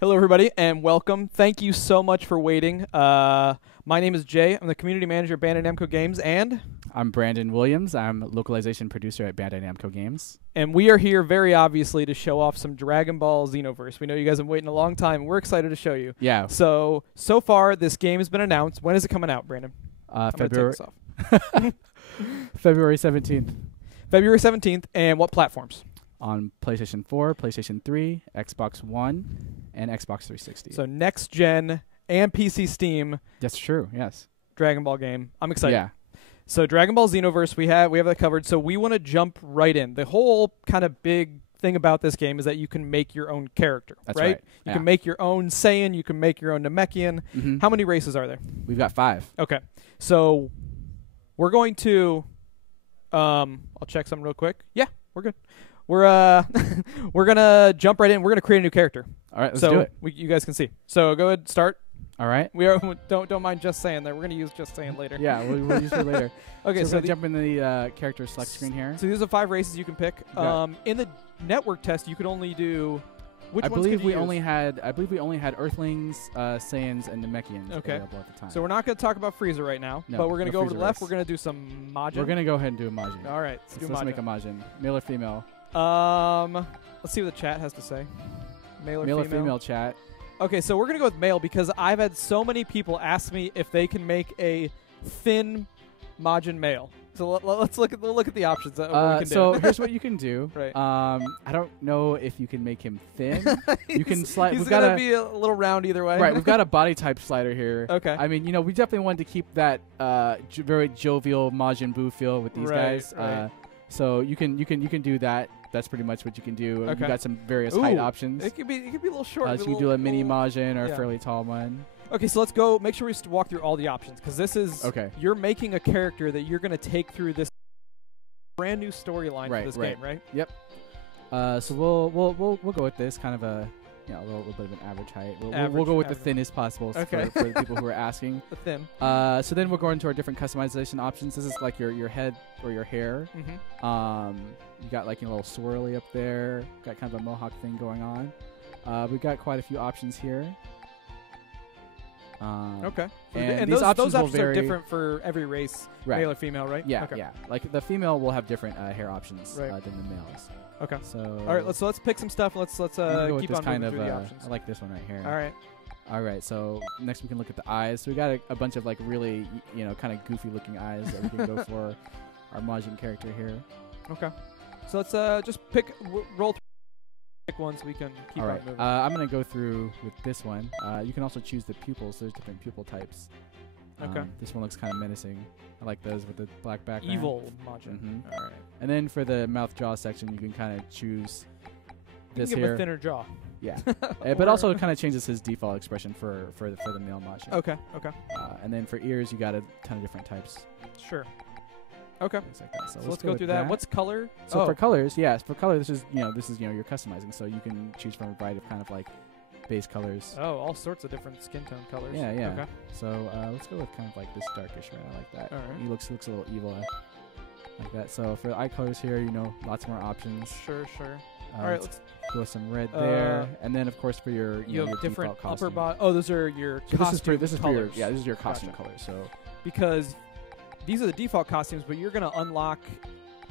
Hello, everybody, and welcome. Thank you so much for waiting. My name is Jay. I'm the community manager at Bandai Namco Games, and I'm Brandon Williams. I'm localization producer at Bandai Namco Games. And we are here very obviously to show off some Dragon Ball Xenoverse. We know you guys have been waiting a long time, and we're excited to show you. Yeah. So far, this game has been announced. When is it coming out, Brandon? February. February 17th. February 17th, and what platforms? On PlayStation 4, PlayStation 3, Xbox One, and Xbox 360. So next gen and PC Steam. That's true. Yes. Dragon Ball game. I'm excited. Yeah. So Dragon Ball Xenoverse, we have that covered. So we want to jump right in. The whole kind of big thing about this game is that you can make your own character. That's right. You can make your own Saiyan. You can make your own Namekian. Mm-hmm. How many races are there? We've got 5. Okay. So we're going to. I'll check something real quick. Yeah, we're good. We're gonna jump right in. We're gonna create a new character. All right, let's do it. You guys can see. So go ahead, start. All right. We are don't mind Just Saying there. We're gonna use Just Saying later. Yeah, we'll use it later. Okay, so jump in the character select screen here. So these are 5 races you can pick. In the network test, you could only do. Which ones could you use? I believe we only had Earthlings, Saiyans, and Namekians available at the time. So we're not going to talk about Frieza right now, but we're going to go over to the left. We're going to do some Majin. We're going to go ahead and do a Majin. All right, let's make a Majin. Male or female? Let's see what the chat has to say. Male or female chat. Okay, so we're going to go with male because I've had so many people ask me if they can make a thin Majin male. So let's look at the options. What we can so do. Here's what you can do. Right. I don't know if you can make him thin. You can slide. He's gonna be a little round either way. Right. We've got a body type slider here. Okay. I mean, we definitely wanted to keep that very jovial Majin Buu feel with these guys. Right. So you can do that. That's pretty much what you can do. Okay. You got some various height options. It could be a little short. So you can do a mini Majin or a fairly tall one. Okay, so let's go. Make sure we walk through all the options because this is you're making a character that you're going to take through this brand new storyline for this game, right? Yep. So we'll go with this kind of a little bit of an average height. We'll go with the thinnest possible for the people who are asking. The thin. So then we'll go into our different customization options. This is like your head or your hair. Mm-hmm. You got like a little swirly up there. Got kind of a mohawk thing going on. We've got quite a few options here. Okay. And those options are different for every race, male or female, right? Yeah, yeah. Like the female will have different hair options than the males. Okay. So all right, let's pick some stuff. Let's keep on moving through the options. I like this one right here. All right. All right. So next we can look at the eyes. So we got a bunch of like really kind of goofy looking eyes that we can go for our Majin character here. Okay. So let's just roll through. Ones we can keep on moving. I'm going to go through with this one. You can also choose the pupils. There's different pupil types. Okay. This one looks kind of menacing. I like those with the black background. Evil Majin. Mm-hmm. All right. And then for the mouth jaw section, you can kind of choose this give here. Him a thinner jaw. Yeah. But also it kind of changes his default expression for the male Majin. Okay. Okay. And then for ears, you got a ton of different types. Sure. Okay. Like that. So let's go through that. What's color? So for colors, for color, this is you're customizing, so you can choose from a variety of kind of like base colors. Oh, all sorts of different skin tone colors. Yeah, yeah. Okay. So let's go with kind of like this darkish red. I like that. All right. He looks a little evil like that. So for the eye colors here, lots more options. Sure. All right, let's go with some red there, and then of course for your you have your different upper body. Oh, those are your costume this is colors. this is your costume colors. So because these are the default costumes, but you're going to unlock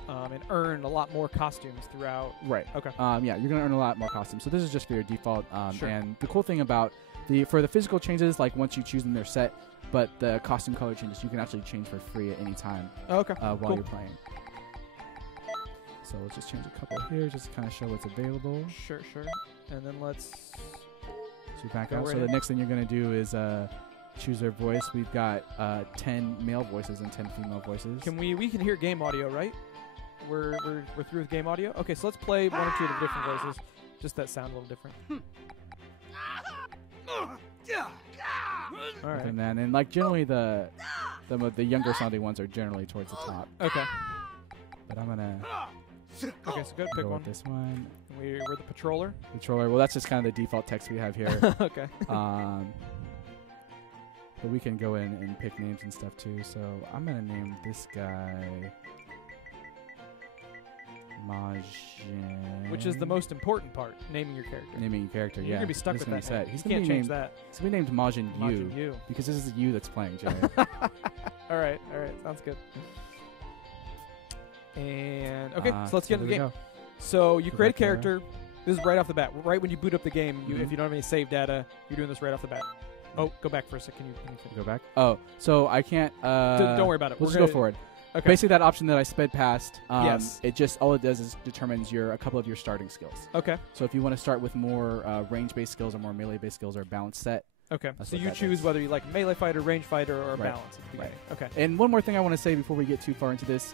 and earn a lot more costumes throughout. Right. Okay. You're going to earn a lot more costumes. So this is just for your default. Sure. And the cool thing about for the physical changes, like once you choose them, they're set. But the costume color changes, you can actually change for free at any time. Okay. While you're playing. So let's just change a couple here, just to kind of show what's available. Sure. And then let's. So back out. So the next thing you're going to do is choose their voice. We've got 10 male voices and 10 female voices. We can hear game audio, right? We're through with game audio. Okay, so let's play one or two of the different voices. Just that sound a little different. All right. And then like generally the younger sounding ones are generally towards the top. Okay. But I'm gonna. Okay, so go pick one. This one. We're the patroller. Patroller. Well, that's just kind of the default text we have here. Okay. But we can go in and pick names and stuff too. So I'm gonna name this guy Majin. Which is the most important part, naming your character. Naming your character, yeah. You're going to be stuck with that name. He's can't change that. He's going to be named Majin Yu. Because this is you that's playing, Joey. All right. Sounds good. And, okay, so let's get into the game. So you create a character. This is right off the bat. Right when you boot up the game, if you don't have any save data, you're doing this right off the bat. Oh, go back for a second. Can you go back? Oh, so I can't. Don't worry about it. We'll just go forward. Okay. Basically, that option that I sped past, yes. It just all it does is determines a couple of your starting skills. Okay. So if you want to start with more range-based skills or more melee-based skills or balance set. Okay. So you choose whether you like melee fighter, range fighter, or balance. Right. Okay. And one more thing I want to say before we get too far into this.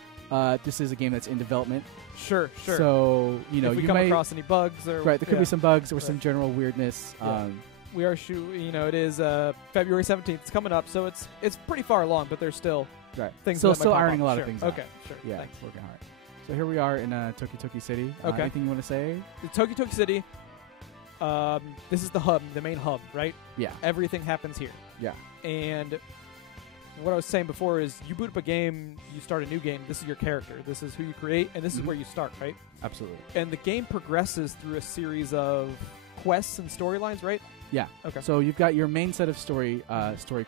This is a game that's in development. Sure. So if we come across any bugs or there could be some bugs or some general weirdness. Yeah. We are it is February 17th. It's coming up, so it's pretty far along, but there's still things. Still ironing a lot of things. Okay, sure. Yeah, thanks. Working hard. So here we are in Toki City. Okay. Anything you want to say? Toki City. This is the hub, the main hub, right? Yeah. Everything happens here. Yeah. And what I was saying before is you boot up a game, you start a new game, this is your character. This is who you create, and this is where you start, right? Absolutely. And the game progresses through a series of quests and storylines, right? Yeah. Okay. So you've got your main set of story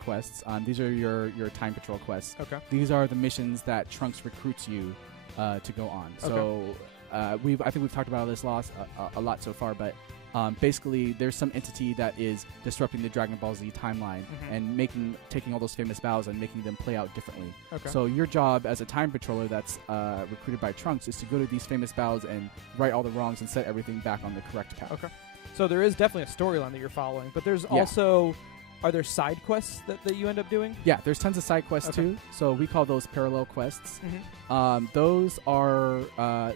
quests. These are your time patrol quests. Okay. These are the missions that Trunks recruits you to go on. So I think we've talked about this a lot so far, but basically there's some entity that is disrupting the Dragon Ball Z timeline and taking all those famous battles and making them play out differently. Okay. So your job as a time patroller that's recruited by Trunks is to go to these famous battles and right all the wrongs and set everything back on the correct path. Okay. So there is definitely a storyline that you're following, but there's also, are there side quests that you end up doing? Yeah, there's tons of side quests too. So we call those parallel quests. Those are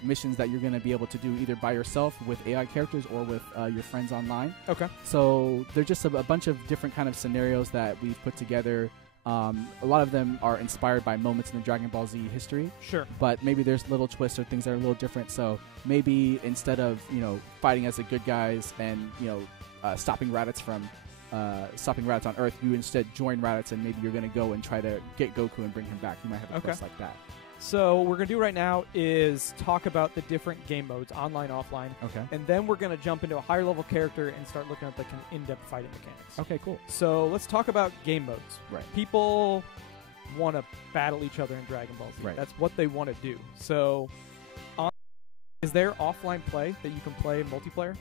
missions that you're going to be able to do either by yourself with AI characters or with your friends online. Okay. So they're just a bunch of different kind of scenarios that we've put together. A lot of them are inspired by moments in the Dragon Ball Z history. Sure. But maybe there's little twists or things that are a little different. So maybe instead of fighting as the good guys and stopping Raditz on Earth, you instead join Raditz and maybe you're going to go and try to get Goku and bring him back. You might have a quest like that. So what we're going to do right now is talk about the different game modes, online, offline. Okay. And then we're going to jump into a higher level character and start looking at the in-depth fighting mechanics. Okay, cool. So let's talk about game modes. Right. People want to battle each other in Dragon Ball Z. Right. That's what they want to do. So is there offline play that you can play multiplayer?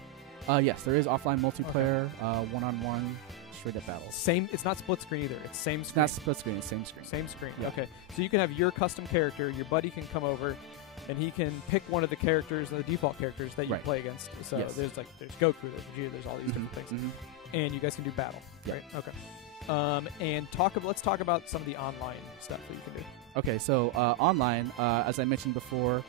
Yes, there is offline multiplayer, one-on-one, straight-up battles. It's not split screen either. It's same screen. It's not split screen. It's same screen. Same screen. Yeah. Okay. So you can have your custom character. Your buddy can come over, and he can pick one of the characters, the default characters that you play against. So there's Goku, there's Vegeta, there's all these different things, and you guys can do battle. Right. Okay. And let's talk about some of the online stuff that you can do. Okay. So online, as I mentioned before,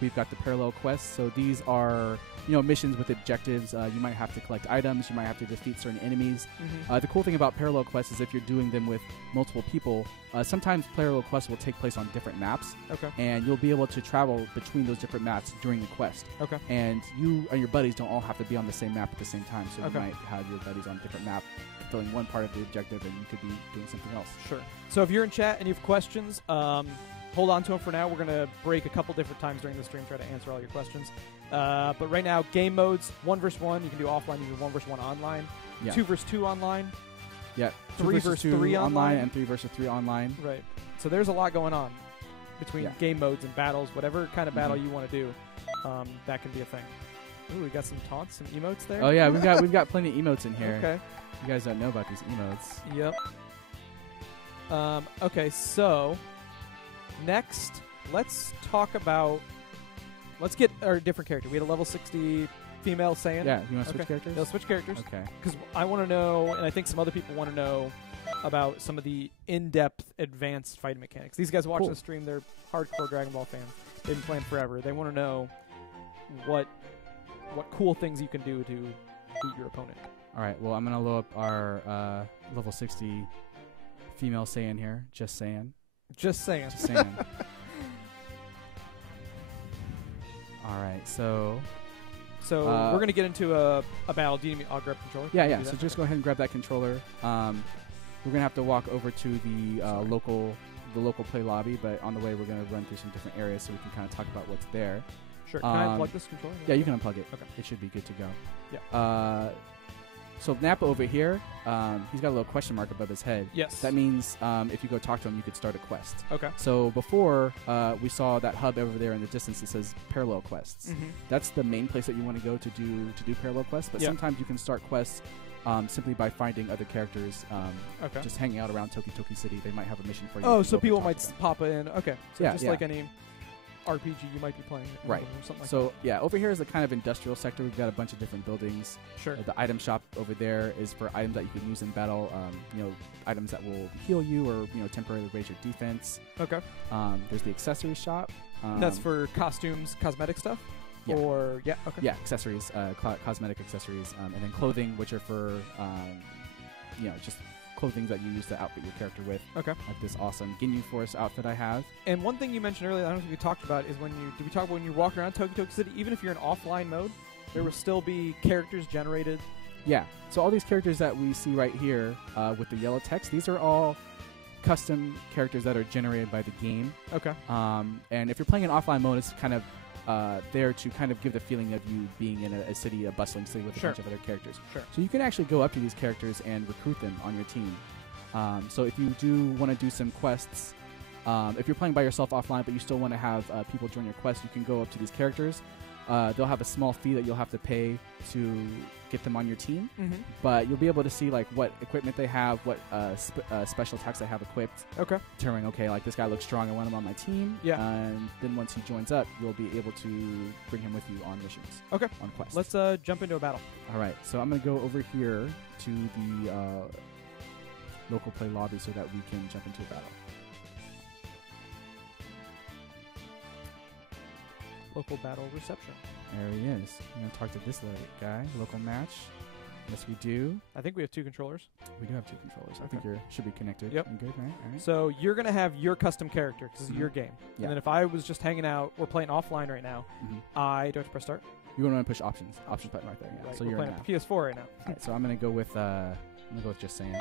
we've got the parallel quests. So these are missions with objectives. You might have to collect items. You might have to defeat certain enemies. The cool thing about parallel quests is if you're doing them with multiple people, sometimes parallel quests will take place on different maps. Okay. And you'll be able to travel between those different maps during the quest. Okay. And you and your buddies don't all have to be on the same map at the same time. So you might have your buddies on a different map fulfilling one part of the objective, and you could be doing something else. Sure. So if you're in chat and you have questions, hold on to them for now. We're going to break a couple different times during the stream, try to answer all your questions. But right now, game modes, 1 versus 1. You can do offline. You can do 1 versus 1 online. 2 versus 2 online. Yeah. 3 versus 3 online. And 3 versus 3 online. Right. So there's a lot going on between game modes and battles. Whatever kind of battle you want to do, that can be a thing. Ooh, we got some taunts, some emotes there. Oh yeah, we've got plenty of emotes in here. Okay. You guys don't know about these emotes. Yep. Okay, so next, let's get our different character. We had a level 60 female Saiyan. Yeah, you want to switch characters? They'll switch characters. Okay. Because I want to know, and I think some other people want to know about some of the in-depth, advanced fighting mechanics. These guys watching the stream, they're hardcore Dragon Ball fans. They've been playing forever. They want to know what cool things you can do to beat your opponent. All right. Well, I'm gonna load up our level 60 female Saiyan here. Just saying. Just saying. Just saying. All right. So we're going to get into a battle. Do you need me? I'll grab controller. Yeah. So just go ahead and grab that controller. We're going to have to walk over to the local play lobby, but on the way we're going to run through some different areas so we can kind of talk about what's there. Sure. Can I unplug this controller? Yeah, you can unplug it. Okay. It should be good to go. Yeah. So Nappa over here, he's got a little question mark above his head. Yes. That means if you go talk to him, you could start a quest. Okay. So before, we saw that hub over there in the distance that says parallel quests. Mm-hmm. That's the main place that you want to go to do parallel quests. But sometimes you can start quests simply by finding other characters, just hanging out around Toki Toki City. They might have a mission for you. Oh, so people might pop in. Okay. So yeah, just like any RPG you might be playing. Right. Or something like so, yeah, over here is the kind of industrial sector. We've got a bunch of different buildings. Sure. The item shop over there is for items that you can use in battle. Items that will heal you or, temporarily raise your defense. Okay. There's the accessory shop. That's for costumes, cosmetic stuff? Yeah. Or, okay. Yeah, accessories, cosmetic accessories. And then clothing, which are for, just clothing that you use to outfit your character with. Okay. Like this awesome Ginyu Force outfit I have. And one thing you mentioned earlier, I don't think we talked about, is did we talk about when you walk around Toki Toki City, even if you're in offline mode, there will still be characters generated? Yeah. So all these characters that we see right here with the yellow text, these are all custom characters that are generated by the game. Okay. And if you're playing in offline mode, it's kind of there to kind of give the feeling of you being in a city, a bustling city with a bunch of other characters. Sure. So you can actually go up to these characters and recruit them on your team. So if you do want to do some quests, if you're playing by yourself offline but you still want to have people join your quest, you can go up to these characters. They'll have a small fee that you'll have to pay to get them on your team, but you'll be able to see like what equipment they have, what special attacks they have equipped. Okay. Determining, okay, like this guy looks strong, I want him on my team. Yeah. And then once he joins up, you'll be able to bring him with you on missions. Okay. On quests. Let's jump into a battle. All right. So I'm going to go over here to the local play lobby so that we can jump into a battle. Local battle reception. There he is. I'm going to talk to this guy. Local match. Yes, we do. I think we have 2 controllers. We do have 2 controllers. I think you should be connected. Yep. And good, right? All right. So you're going to have your custom character because it's your game. Yeah. And then if I was just hanging out, we're playing offline right now, I don't have to press start. You're going to push options. Options button right there. Yeah. Right, so we're you're playing PS4 right now. All right, so I'm going to go with just saying.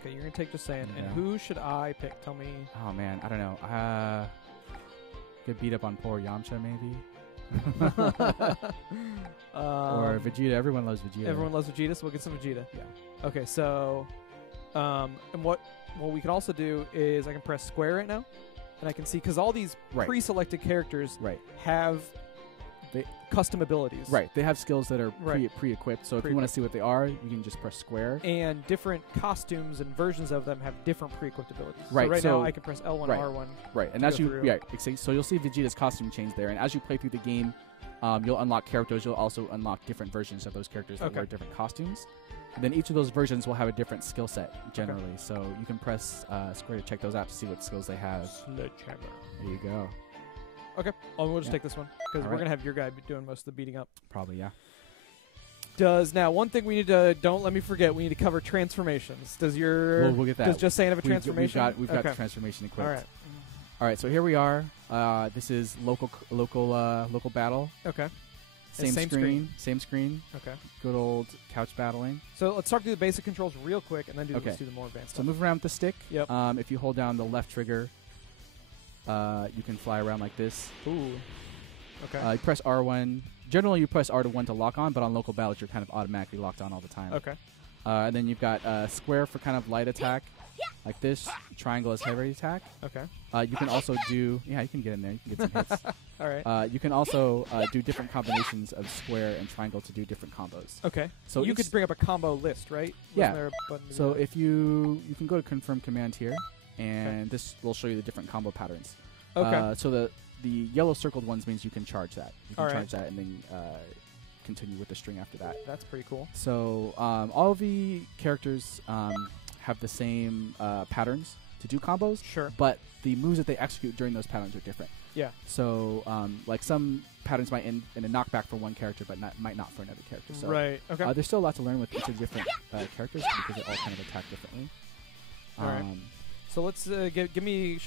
Okay, you're going to take just saying. Yeah. And who should I pick? Tell me. Oh, man. I don't know. Get beat up on poor Yamcha, maybe. Or Vegeta. Everyone loves Vegeta. Everyone loves Vegeta, so we'll get some Vegeta. Yeah. Okay, so and what we can also do is I can press square right now, and I can see, because all these pre-selected characters have custom abilities. Right. They have skills that are pre-equipped. So if you want to see what they are, you can just press square. And different costumes and versions of them have different pre-equipped abilities. Right. So now I can press L1 R1. Right. And as so you'll see Vegeta's costume change there. And as you play through the game, you'll unlock characters. You'll also unlock different versions of those characters that wear different costumes. And then each of those versions will have a different skill set generally. So you can press square to check those out to see what skills they have. Sledgehammer. There you go. Okay. We'll just take this one because we're going to have your guy doing most of the beating up. Probably, yeah. Now, one thing we need to, don't let me forget, we need to cover transformations. Does we'll get that. Does just saying have a transformation? We've got the transformation equipped. All right. All right, so here we are. This is local battle. Okay. Same screen. Same screen. Okay. Good old couch battling. So let's talk through the basic controls real quick, and then let's do the more advanced stuff. So move around with the stick. Yep. If you hold down the left trigger, you can fly around like this. Ooh. Okay. You press R1. Generally, you press R1 to lock on, but on local battles, you're kind of automatically locked on all the time. Okay. And then you've got square for kind of light attack, like this. Triangle is heavy attack. Okay. You can also do... Yeah, you can get in there. You can get some hits. All right. You can also do different combinations of square and triangle to do different combos. Okay. So you could bring up a combo list, right? Yeah. So if you can go to confirm command here, and this will show you the different combo patterns. Okay. So the yellow circled ones means you can charge that. You can charge that and then continue with the string after that. That's pretty cool. So all the characters have the same patterns to do combos. Sure. But the moves that they execute during those patterns are different. Yeah. So like some patterns might end in a knockback for one character, but might not for another character. So right. Okay. There's still a lot to learn with each of the different characters because they all kind of attack differently. All right. So let's show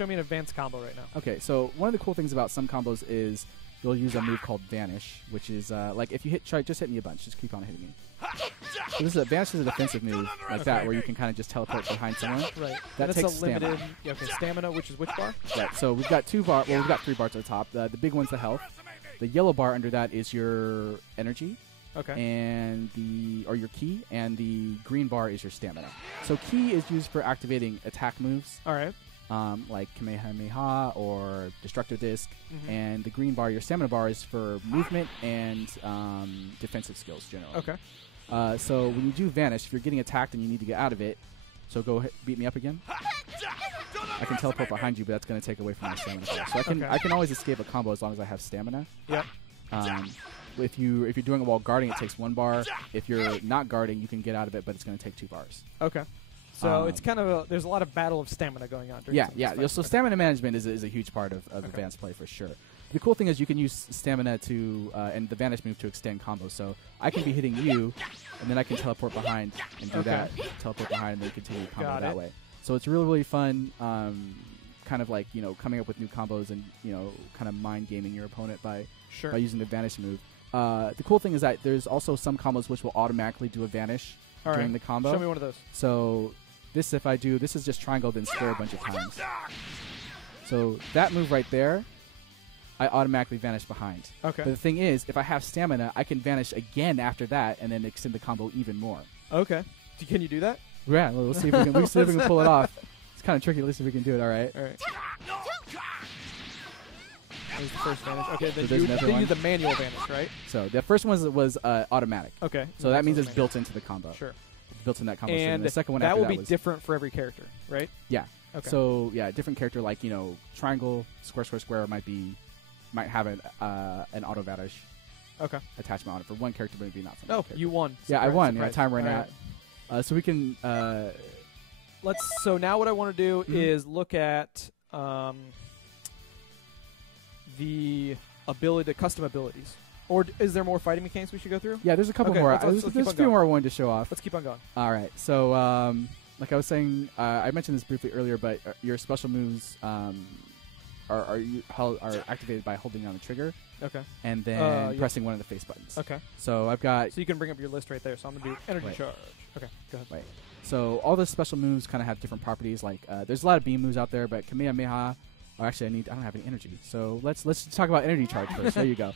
me an advanced combo right now. Okay, so one of the cool things about some combos is you'll use a move called Vanish, which is like if you just hit me a bunch, just keep on hitting me. So this is Vanish is a defensive move like that, where you can kind of just teleport behind someone. Right. That takes limited. Stamina, which is which bar? Right. So we've got 2 bars. Well, we've got 3 bars at the top. The big one's the health. The yellow bar under that is your energy. Okay. And your ki, and the green bar is your stamina. So ki is used for activating attack moves. All right. Like Kamehameha or Destructo Disc, and the green bar, your stamina bar, is for movement and defensive skills generally. Okay. So when you do vanish, if you're getting attacked and you need to get out of it, so go ahead, beat me up again. I can teleport behind you, but that's going to take away from my stamina bar. So I can always escape a combo as long as I have stamina. Yeah. If you're doing it while guarding, it takes 1 bar. If you're not guarding, you can get out of it, but it's going to take 2 bars. Okay. So it's kind of there's a lot of battle of stamina going on. Yeah. So stamina management is a huge part of advanced play for sure. The cool thing is you can use stamina to and the vanish move to extend combos. So I can be hitting you, and then I can teleport behind and do that. Teleport behind and then continue combo that way. So it's really, really fun. Kind of like coming up with new combos and kind of mind gaming your opponent by using the vanish move. The cool thing is that there's also some combos which will automatically do a vanish during the combo. Show me one of those. So this is just triangle then square a bunch of times. So that move right there, I automatically vanish behind. Okay. But the thing is, if I have stamina, I can vanish again after that and then extend the combo even more. Okay. Can you do that? Yeah, we'll see if we can pull it off. It's kind of tricky. Let's see if we can do it. All right. All right. There's the first vanish. Okay, then so you do the manual vanish, right? So the first one was automatic. Okay. So that means it's built into the combo. Sure. Built in that combo. And the second one that after will be different for every character, right? Yeah. Okay. So different character like triangle, square might have an auto vanish. Okay. Attachment on it for one character, maybe not. For character. You won. Yeah, I won. Time ran out. So we can. So now what I want to do is look at the custom abilities. Or is there more fighting mechanics we should go through? Yeah, there's a couple more. There's a few more I wanted to show off. Let's keep on going. All right. So, like I was saying, I mentioned this briefly earlier, but your special moves are activated by holding down the trigger. Okay. And then pressing one of the face buttons. Okay. So I've got. So you can bring up your list right there. So I'm gonna do energy charge. Okay. Go ahead. Right. So all the special moves kind of have different properties. Like there's a lot of beam moves out there, but Kamehameha. Actually, I don't have any energy. So let's talk about energy charge first. There you go.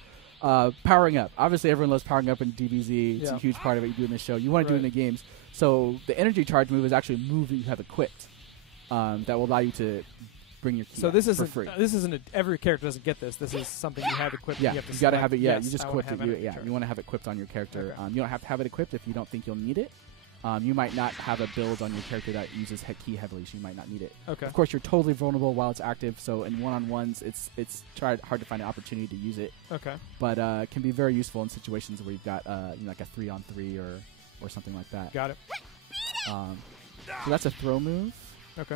Powering up. Obviously, everyone loves powering up in DBZ. It's a huge part of what you do in the show. You want to do it in the games. So the energy charge move is actually a move that you have equipped that will allow you to bring your key for free. This isn't every character doesn't get this. This is something you have equipped. Yeah, you got to have it. Yeah, you just equipped it. You want to have it equipped on your character. Okay. You don't have to have it equipped if you don't think you'll need it. You might not have a build on your character that uses key heavily, so you might not need it. Okay. Of course, you're totally vulnerable while it's active, so in one-on-ones, it's hard to find an opportunity to use it. Okay. But it can be very useful in situations where you've got like a 3-on-3 or something like that. Got it. So that's a throw move. Okay.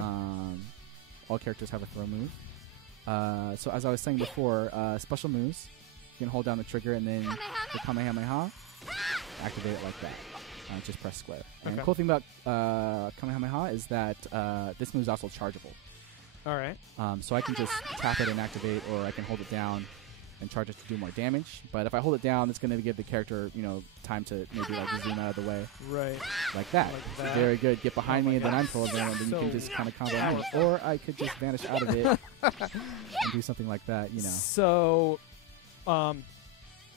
All characters have a throw move. So as I was saying before, special moves, you can hold down the trigger and then the Kamehameha, activate it like that. Just press square. And the cool thing about Kamehameha is that this move is also chargeable. All right. So I can just tap it and activate, or I can hold it down and charge it to do more damage. But if I hold it down, it's going to give the character, time to maybe zoom out of the way. Right. Like that. Very good. Get behind me, and then I'm full of them, and then you can just kind of combo me. Or I could just vanish out of it and do something like that. So, hold on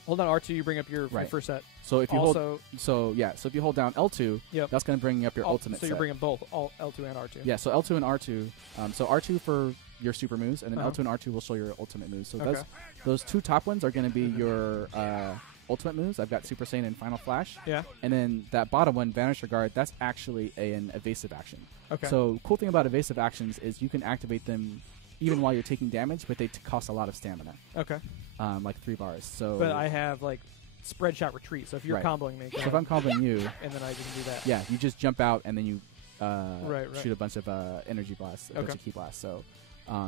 R2. You bring up your first set. So if you if you hold down L2, that's going to bring up your ultimate set. So you're bringing both L2 and R2. Yeah, so L2 and R2. So R2 for your super moves, and then L2 and R2 will show your ultimate moves. So those two top ones are going to be your ultimate moves. I've got Super Saiyan and Final Flash. Yeah. And then that bottom one, Vanish Regard, that's actually an evasive action. Okay. So cool thing about evasive actions is you can activate them even while you're taking damage, but they cost a lot of stamina. Okay. Like 3 bars. So. But I have spread shot retreat. So if you're comboing me, so if I'm comboing you, and then I can do that. Yeah, you just jump out and then you shoot a bunch of energy blasts, a bunch of key blasts. So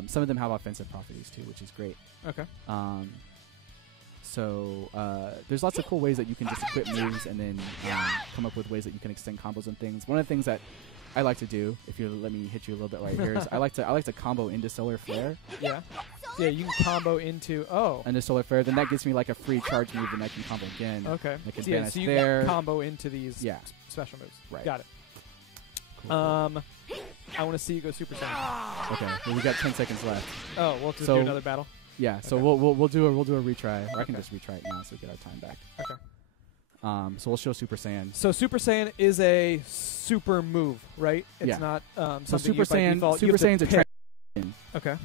some of them have offensive properties too, which is great. Okay. So there's lots of cool ways that you can just equip moves and then come up with ways that you can extend combos and things. One of the things that I like to do, if you let me hit you a little bit right here, is I like to combo into Solar Flare. Yeah. Yeah, you can combo into into Solar Flare. Then that gives me a free charge move, and I can combo again. Okay. I can so you can combo into these special moves. Right. Got it. Cool. I want to see you go Super Saiyan. Okay. Well, we got 10 seconds left. Oh, we'll have to do another battle. Yeah. So Okay. we'll do a retry. Or I can just retry it now so we get our time back. Okay. So we'll show Super Saiyan. So Super Saiyan is a super move, right? It's not So something Super Saiyan's a transformation. Okay.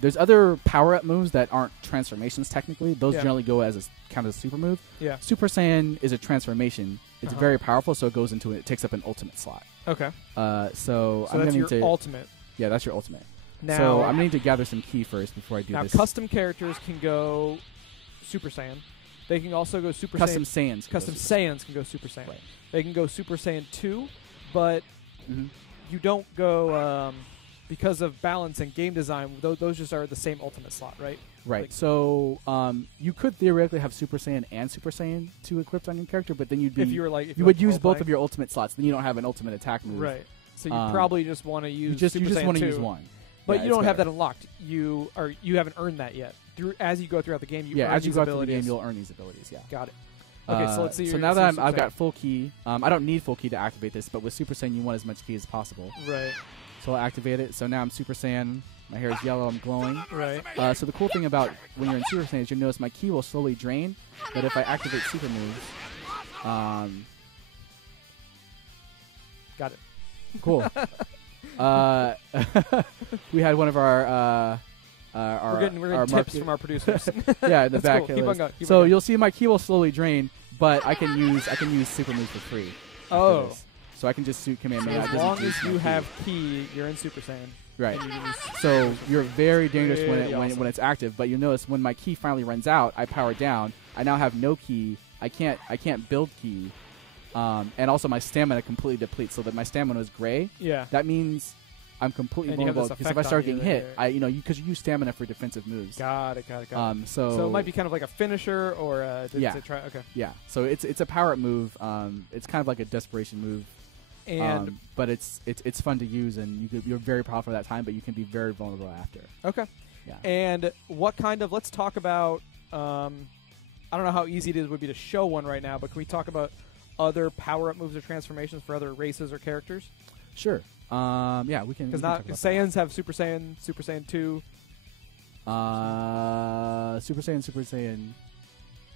There's other power-up moves that aren't transformations technically. Those Yeah. generally go as count as a super move. Yeah. Super Saiyan is a transformation. It's very powerful, so it takes up an ultimate slot. Okay. So I'm that's going your to ultimate. Yeah, that's your ultimate. Now, so I'm going to gather some key first before I do now this. custom characters can go Super Saiyan. They can also go Super Custom Saiyan. Saiyans. Custom Saiyans can go Super Saiyan. Right. They can go Super Saiyan 2, but you don't go because of balance and game design. Those just are the same ultimate slot, right? Right. Like, so you could theoretically have Super Saiyan and Super Saiyan 2 equipped on your character, but then you'd be you would use both of your ultimate slots. Then you don't have an ultimate attack move. Right. So you probably just want to use you Super just Saiyan want to 2. use one. But yeah, you don't have that unlocked. You haven't earned that yet. As you go throughout the game, as you go through the game, you'll earn these abilities. Yeah. Got it. Okay, so let's see. So now that I've got full key, I don't need full key to activate this, but with Super Saiyan, you want as much key as possible. Right. So I'll activate it. So now I'm Super Saiyan. My hair is yellow. I'm glowing. Right. So the cool thing about when you're in Super Saiyan is you'll notice my key will slowly drain, but if I activate super moves, got it. Cool. We had one of our we're getting tips from our producers. Yeah, in the back. Cool. Keep on going. So you'll see my key will slowly drain, but I can use super moves for free. Oh. So I can just suit command me. As long as you have key, you're in Super Saiyan. Right. So you're very dangerous when it's active, but you notice when my key finally runs out, I power down. I now have no key. I can't build key. And also my stamina completely depletes, so that my stamina is gray. Yeah. That means I'm completely vulnerable because if I start getting hit, because you use stamina for defensive moves. Got it. So it might be kind of like a finisher or okay. Yeah. So it's a power up move. It's kind of like a desperation move. And but it's fun to use, and you're very powerful at that time, but you can be very vulnerable after. Okay. Yeah. And what kind of? Let's talk about. I don't know how easy it would be to show one right now, but can we talk about other power-up moves or transformations for other races or characters? Sure. Yeah, we can. Because Saiyans have Super Saiyan, Super Saiyan 2. Super Saiyan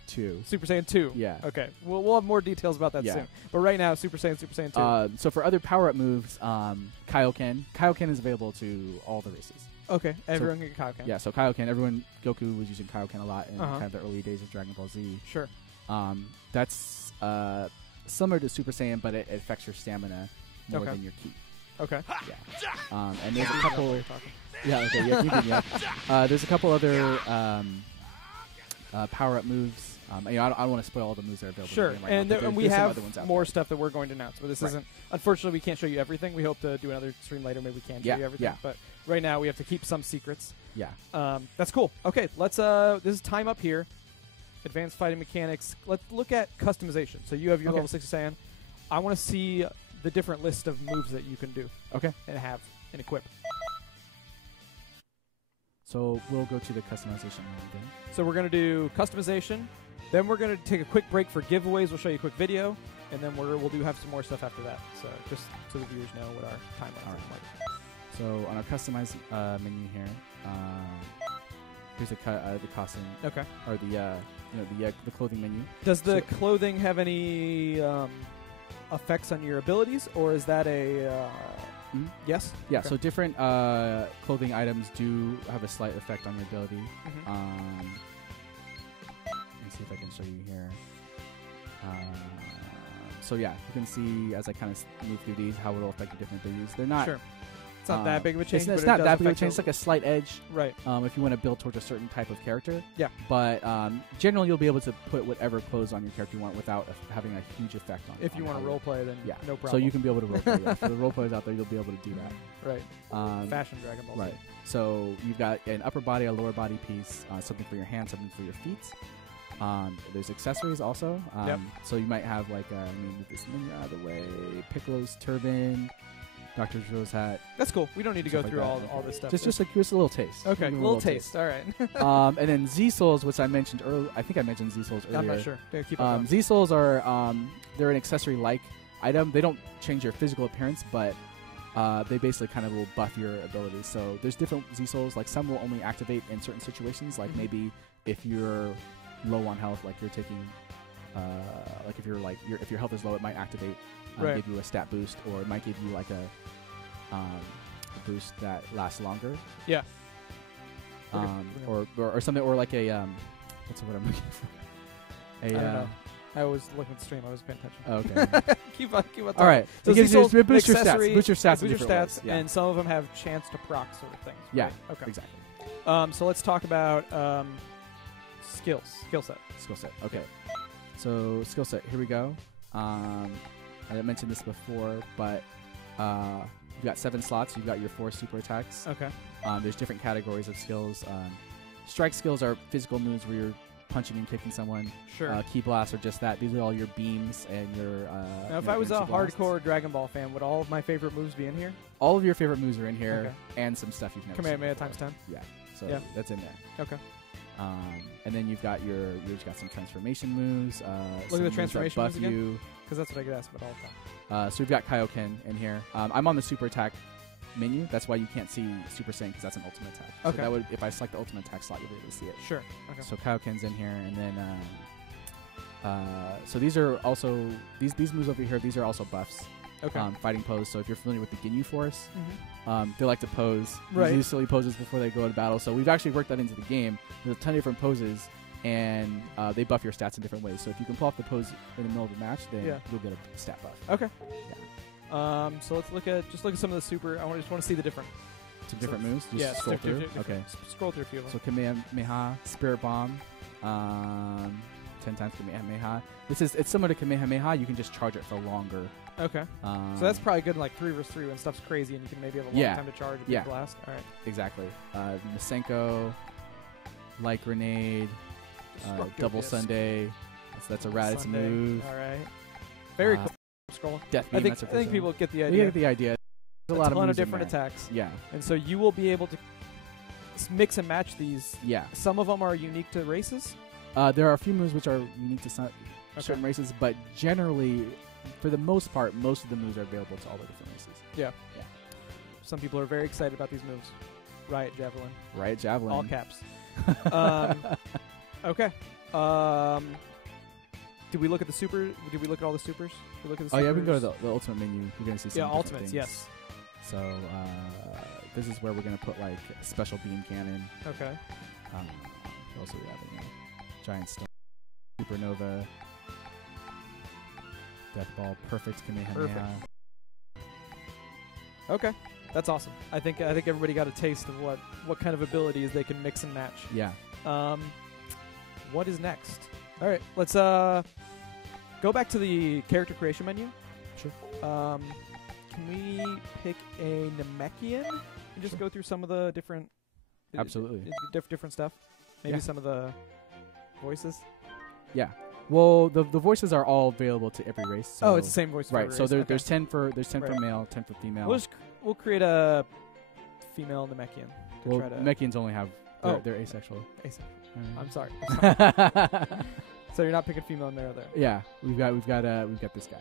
2. Super Saiyan 2. Yeah. Okay. We'll have more details about that soon. But right now, Super Saiyan 2. So for other power-up moves, Kaioken. Kaioken is available to all the races. Okay. Everyone can get Kaioken. Yeah, so Kaioken. Goku was using Kaioken a lot in kind of the early days of Dragon Ball Z. Sure. That's similar to Super Saiyan, but it affects your stamina more than your ki. Okay. Yeah. And there's a couple. Yeah. Okay. Yeah. You can, yeah. There's a couple other power-up moves. I don't want to spoil all the moves that are available. Sure. In the game right now, and we have more stuff that we're going to announce, but this isn't. Unfortunately, we can't show you everything. We hope to do another stream later. Maybe we can show you everything. Yeah. But right now, we have to keep some secrets. Yeah. That's cool. Okay. Let's. This is time up here. Advanced fighting mechanics. Let's look at customization. So you have your level 60 Saiyan. I want to see the different list of moves that you can do. Okay. And have and equip. So we'll go to the customization mode then. So we're going to do customization. Then we're going to take a quick break for giveaways. We'll show you a quick video. And then we'll have some more stuff after that. So just so the viewers know what our timeline is like. So on our customized menu here, here's the costume. Okay. Or the clothing menu. Does the clothing have any effects on your abilities, or is that a yes? Yeah. Okay. So different clothing items do have a slight effect on your ability. Let's see if I can show you here. So yeah, you can see as I kind of move through these how it will affect the different abilities. They're not. Sure. It's not that big of a change. It's not that big of a change. It's like a slight edge. Right. If you want to build towards a certain type of character. Yeah. But generally, you'll be able to put whatever clothes on your character you want without having a huge effect on it. If you want to roleplay, then no problem. So you can be able to roleplay. Yeah. For the roleplayers out there, you'll be able to do that. Right. Fashion Dragon Ball. Right. So you've got an upper body, a lower body piece, something for your hands, something for your feet. There's accessories also. So you might have move this menu out of the way. Piccolo's turban. Dr. Joe's hat. That's cool. We don't need to go through all this stuff. Just a little taste. Okay, a little taste. All right. And then Z Souls, which I mentioned earlier. I think I mentioned Z Souls earlier. I'm not sure. Yeah, keep on Z Souls are they're an accessory-like item. They don't change your physical appearance, but they basically kind of will buff your abilities. So there's different Z souls. Like some will only activate in certain situations. Like maybe if you're low on health, like you're taking, like if your health is low, it might activate, give you a stat boost, or it might give you like a boost that lasts longer. Yeah. Or something, or like a what's the word I'm looking for? I don't know. I was looking at the stream. I was paying attention. Okay. keep on All right. So it gives you boost your stats. Boost your stats. Yeah. And some of them have chance to proc sort of things. Yeah. Right? Okay. Exactly. So let's talk about skill set. Skill set. Okay. So skill set. Here we go. I mentioned this before, but you've got 7 slots. You've got your 4 super attacks. Okay. There's different categories of skills. Strike skills are physical moves where you're punching and kicking someone. Sure. Key blasts are just that. These are all your beams and your. Now, if I was a hardcore Dragon Ball fan, would all of my favorite moves be in here? All of your favorite moves are in here, and some stuff you've never seen. Kamehameha times 10. Yeah. So that's in there. Okay. And then you've got some transformation moves. Look at the transformation moves buff again. Because that's what I get asked about all the time. So we've got Kaioken in here. I'm on the super attack menu. That's why you can't see Super Saiyan, because that's an ultimate attack. Okay. So that would, if I select the ultimate attack slot, you'll be able to see it. Sure. Okay. So Kaioken's in here, and then so these are also these moves over here. These are also buffs. Okay. Fighting pose. So if you're familiar with the Ginyu Force, they like to pose these silly poses before they go into battle. So we've actually worked that into the game. There's a ton of different poses, and they buff your stats in different ways. So if you can pull off the pose in the middle of the match, then you'll get a stat buff. Okay. Yeah. So let's look at some of the super. I just want to see the different. Some different moves. Just scroll through. Okay. Scroll through a few of them. So Kamehameha, Spirit Bomb, 10 times Kamehameha. It's similar to Kamehameha. You can just charge it for longer. Okay. So that's probably good in like 3 vs 3 when stuff's crazy and you can maybe have a long time to charge a big blast. All right. Exactly. Masenko, Light Grenade, Double Sunday. So that's a Raditz move. All right. Very cool. Scroll. Death Beam. I think people get the idea. We get the idea. There's a lot of different attacks. Yeah. And so you will be able to mix and match these. Yeah. Some of them are unique to races. There are a few moves which are unique to certain races, but generally, for the most part, most of the moves are available to all the different races. Yeah. Yeah. Some people are very excited about these moves. Riot Javelin. Riot Javelin. All caps. Okay. Did we look at the super? Did we look at all the supers? Did we look at the supers? Yeah, we can go to the ultimate menu. You're going to see some ultimates, things. yes. So this is where we're going to put like special beam cannon. Okay. Also we have giant storm, supernova, death ball, perfect Kamehameha. Perfect. Okay, that's awesome. I think everybody got a taste of what kind of abilities they can mix and match. Yeah. What is next? All right, let's go back to the character creation menu. Sure. Can we pick a Namekian and just go through some of the different? Absolutely. Different stuff. Maybe some of the voices. Yeah. Well, the voices are all available to every race. So it's the same voice. Right. For every so race. there's 10 for male, 10 for female. We'll create a female Namekian. Well, Namekians only have they're asexual. Asexual. I'm sorry. So you're not picking female and male there. Yeah, we've got this guy.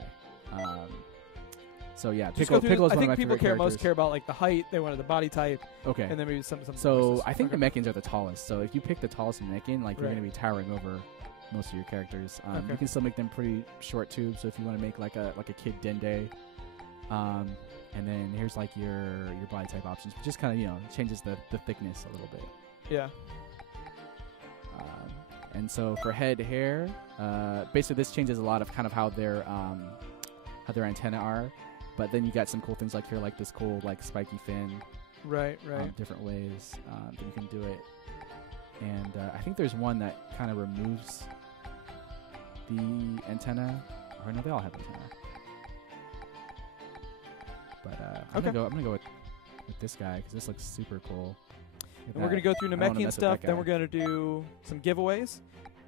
So yeah, Piccolo is one of my favorite characters. People care about like the height. They wanted the body type. Okay. And then maybe some. So I think the Namekians are the tallest. So if you pick the tallest Namekian, like you're going to be towering over most of your characters. You can still make them pretty short too. So if you want to make like a kid Dende, and then here's like your body type options. Just kind of changes the thickness a little bit. Yeah. And so for head hair, basically this changes a lot of kind of how their antennae are. But then you got some cool things like here, like this cool like spiky fin. Right. Different ways that you can do it. And I think there's one that kind of removes the antenna. Or no, they all have antenna. But I'm gonna go with this guy because this looks super cool. And we're going to go through Namekian stuff, then we're going to do some giveaways,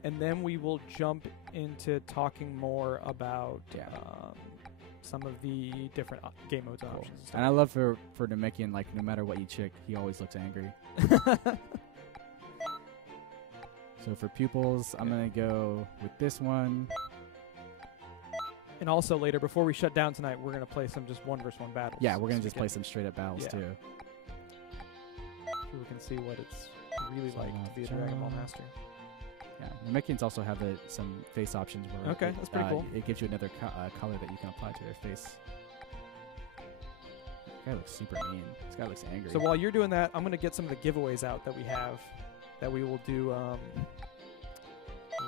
and then we will jump into talking more about some of the different game modes and options. And I love for Namekian, like, no matter what you chick, he always looks angry. So for pupils, I'm going to go with this one. And also later, before we shut down tonight, we're going to play some just 1v1 battles. Yeah, we're going to just play some straight-up battles, too. So we can see what it's really like to be a Dragon Ball Master. Yeah, Namekians also have some face options where that's pretty cool. It gives you another color that you can apply to their face. This guy looks super mean. This guy looks angry. So while you're doing that, I'm going to get some of the giveaways out that we have that we will do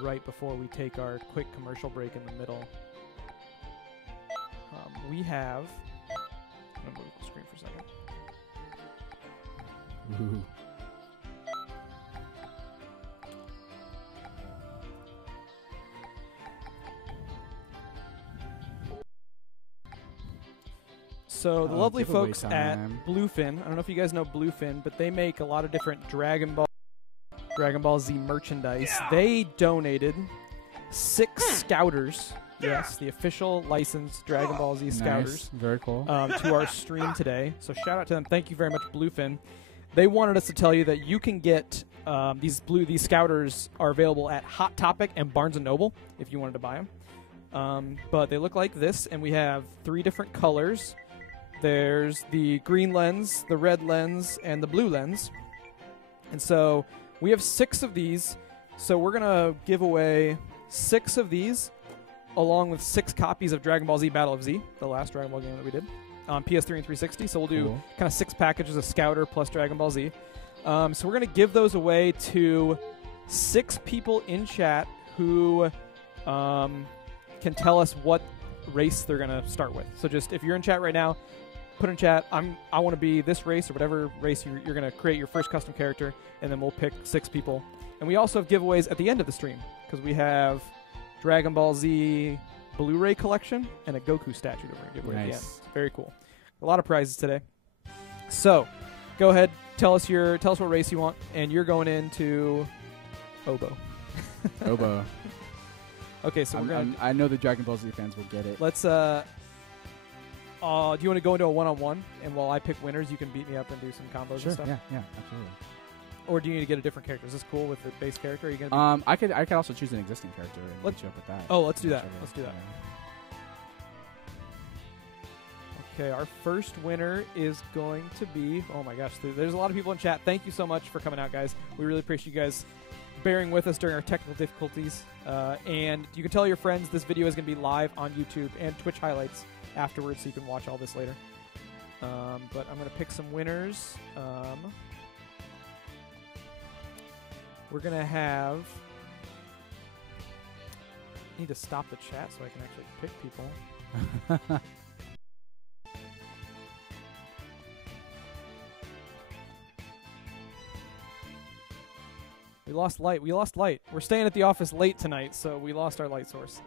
right before we take our quick commercial break in the middle. We have... I'm going to move the screen for a second. Ooh. So the lovely folks at Bluefin, I don't know if you guys know Bluefin, but they make a lot of different Dragon Ball Z merchandise. Yeah. They donated 6 Scouters, yes, the official licensed Dragon Ball Z Scouters, very cool, to our stream today. So shout out to them. Thank you very much, Bluefin. They wanted us to tell you that you can get these Scouters are available at Hot Topic and Barnes & Noble if you wanted to buy them. But they look like this, and we have 3 different colors. There's the green lens, the red lens, and the blue lens. And so we have 6 of these. So we're going to give away 6 of these along with 6 copies of Dragon Ball Z Battle of Z, the last Dragon Ball game that we did, on PS3 and 360. So we'll do kind of 6 packages of Scouter plus Dragon Ball Z. So we're going to give those away to 6 people in chat who can tell us what race they're going to start with. So just if you're in chat right now, put in chat, I want to be this race or whatever race you're going to create your first custom character, and then we'll pick 6 people. And we also have giveaways at the end of the stream because we have Dragon Ball Z Blu-ray collection and a Goku statue that we're going to give away at the end. Very cool. A lot of prizes today. So go ahead, tell us what race you want, and you're going into Obo. Obo. Okay, so I know the Dragon Ball Z fans will get it. Let's do you want to go into a one-on-one, and while I pick winners, you can beat me up and do some combos and stuff? Yeah, absolutely. Or do you need to get a different character? Is this cool with the base character? Are you gonna I could also choose an existing character and get you up with that. Oh, let's do that. Let's do that. Okay, our first winner is going to be... Oh my gosh, there's a lot of people in chat. Thank you so much for coming out, guys. We really appreciate you guys bearing with us during our technical difficulties. And you can tell your friends this video is going to be live on YouTube and Twitch highlights afterwards, so you can watch all this later. But I'm going to pick some winners. We're going to have... I need to stop the chat so I can actually pick people. We lost light. We're staying at the office late tonight, so we lost our light source.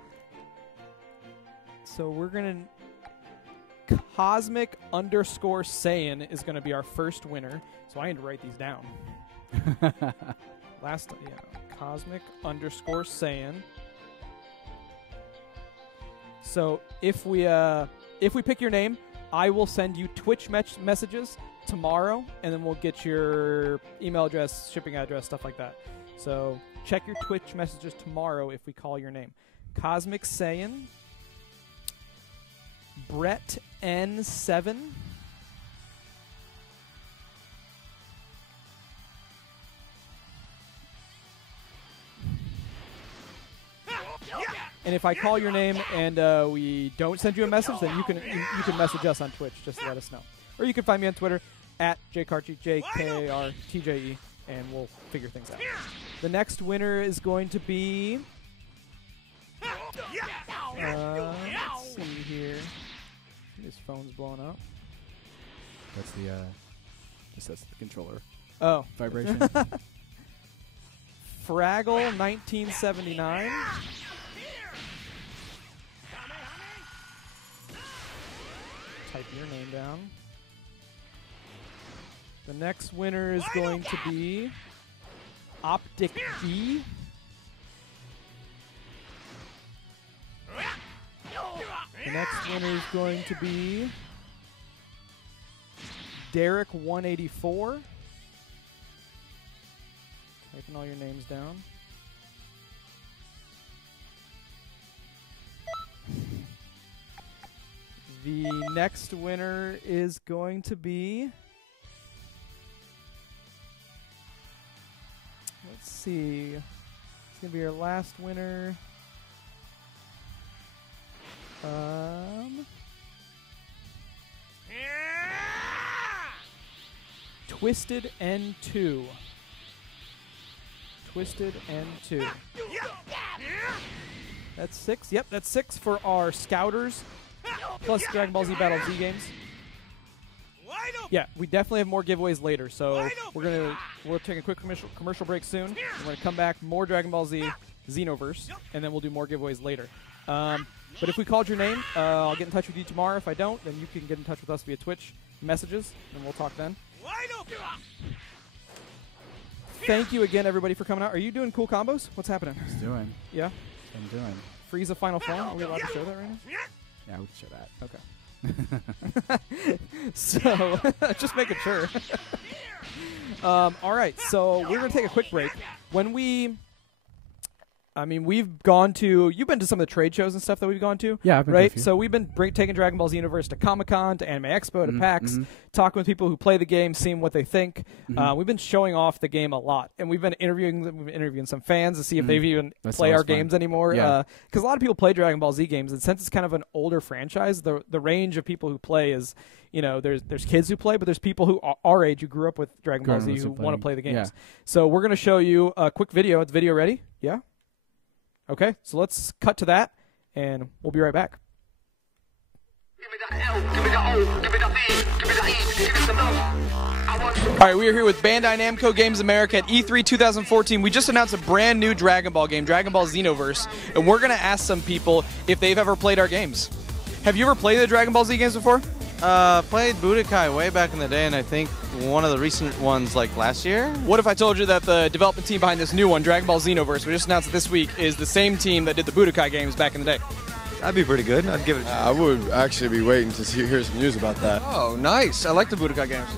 So we're going to... Cosmic_Saiyan is going to be our first winner. So I need to write these down. Cosmic_Saiyan. So if we pick your name, I will send you Twitch messages tomorrow, and then we'll get your email address, shipping address, stuff like that. So check your Twitch messages tomorrow if we call your name. Cosmic Saiyan, Brett N7, and if I call your name and we don't send you a message, then you can message us on Twitch just to let us know. Or you can find me on Twitter at JKartje, JKRTJE, and we'll figure things out. The next winner is going to be... let's see here. His phone's blowing up. That's the controller. Oh. Vibration. Fraggle 1979. Type your name down. The next winner is going to be Optic B. The next winner is going to be Derek 184. Typing all your names down. The next winner is going to be... Let's see. It's going to be our last winner. Twisted N2. Twisted N2. That's 6. Yep, that's 6 for our Scouters plus Dragon Ball Z Battle Z games. Yeah, we definitely have more giveaways later, so we'll take a quick commercial break soon. We're gonna come back, more Dragon Ball Z Xenoverse, and then we'll do more giveaways later. But if we called your name, I'll get in touch with you tomorrow. If I don't, then you can get in touch with us via Twitch messages, and we'll talk then. Thank you again, everybody, for coming out. Are you doing cool combos? What's happening? Just doing. Yeah? I'm doing. Frieza Final Form? Are we allowed to show that right now? Yeah, we can show that. Okay. So, just making sure. All right, so we're going to take a quick break. When we... we've gone to... You've been to some of the trade shows and stuff that we've gone to? Yeah, I've been to a few. So we've been taking Dragon Ball Xenoverse to Comic-Con, to Anime Expo, to PAX, talking with people who play the game, seeing what they think. We've been showing off the game a lot, and we've been interviewing some fans to see if they've even play our games anymore. Because a lot of people play Dragon Ball Z games, and since it's kind of an older franchise, the range of people who play is... there's kids who play, but there's people who are our age who grew up with Dragon Ball Z who want to play the games. Yeah. So we're going to show you a quick video. Is the video ready? Yeah? Okay, so let's cut to that, and we'll be right back. All right, we are here with Bandai Namco Games America at E3 2014. We just announced a brand new Dragon Ball game, Dragon Ball Xenoverse, and we're going to ask some people if they've ever played our games. Have you ever played the Dragon Ball Z games before? Played Budokai way back in the day, and I think one of the recent ones like last year. What if I told you that the development team behind this new one, Dragon Ball Xenoverse, we just announced it this week, is the same team that did the Budokai games back in the day? That'd be pretty good. I'd give it a I would actually be waiting to hear some news about that. Oh, nice. I like the Budokai games.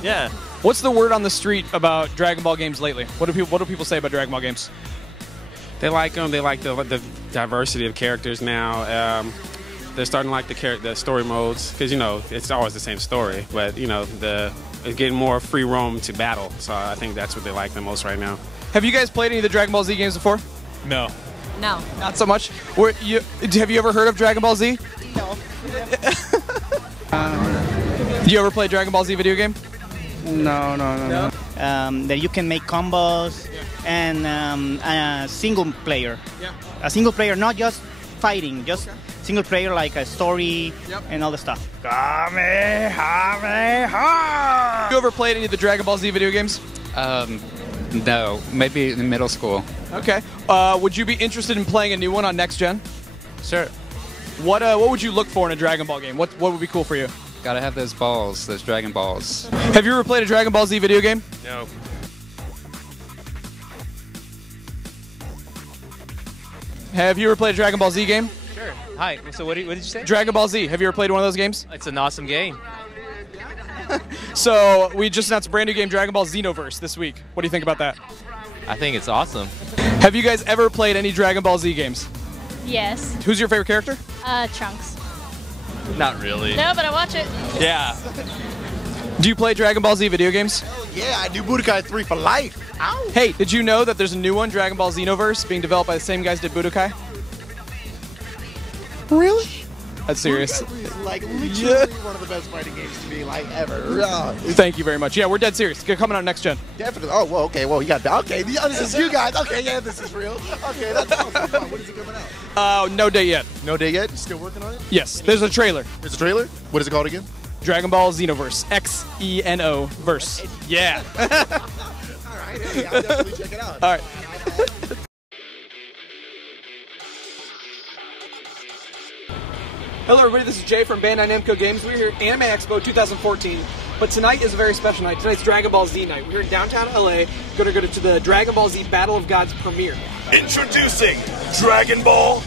Yeah. What's the word on the street about Dragon Ball games lately? What do people say about Dragon Ball games? They like them. They like the diversity of characters now. They're starting to like the story modes because it's always the same story, but it's getting more free roam to battle. So I think that's what they like the most right now. Have you guys played any of the Dragon Ball Z games before? No. No. Not so much. Have you ever heard of Dragon Ball Z? No. You ever play Dragon Ball Z video game? No. That you can make combos and a single player. Yeah. A single player, not just fighting, just single player like a story and all the stuff. Kamehameha! You ever played any of the Dragon Ball Z video games? No, maybe in middle school. Okay. Would you be interested in playing a new one on next gen? Sure. What would you look for in a Dragon Ball game? What would be cool for you? Gotta have those balls, those Dragon Balls. Have you ever played a Dragon Ball Z video game? No. Have you ever played a Dragon Ball Z game? Sure. Hi. So what did you say? Dragon Ball Z. Have you ever played one of those games? It's an awesome game. So we just announced a brand new game, Dragon Ball Xenoverse, this week. What do you think about that? I think it's awesome. Have you guys ever played any Dragon Ball Z games? Yes. Who's your favorite character? Trunks. Not really. No, but I watch it. Yeah. Do you play Dragon Ball Z video games? Yeah, I do Budokai 3 for life. Ow. Hey, did you know that there's a new one, Dragon Ball Xenoverse, being developed by the same guys that did Budokai? Really? That's serious. It's like literally one of the best fighting games to me like ever. Thank you very much. Yeah, we're dead serious. It's coming out next gen. Definitely. Oh, well, okay. Well, you got okay. This is you guys. Okay, yeah, this is real. Okay, that's awesome. When is it coming out? No date yet. No date yet. Still working on it? Yes, there's a trailer. There's a trailer. What is it called again? Dragon Ball Xenoverse. X-E-N-O verse. Yeah. All right. Hey, I'll definitely check it out. All right. Hello everybody, this is Jay from Bandai Namco Games. We're here at Anime Expo 2014, but tonight is a very special night. Tonight's Dragon Ball Z night. We're here in downtown LA, going to go to the Dragon Ball Z Battle of Gods premiere. Introducing Dragon Ball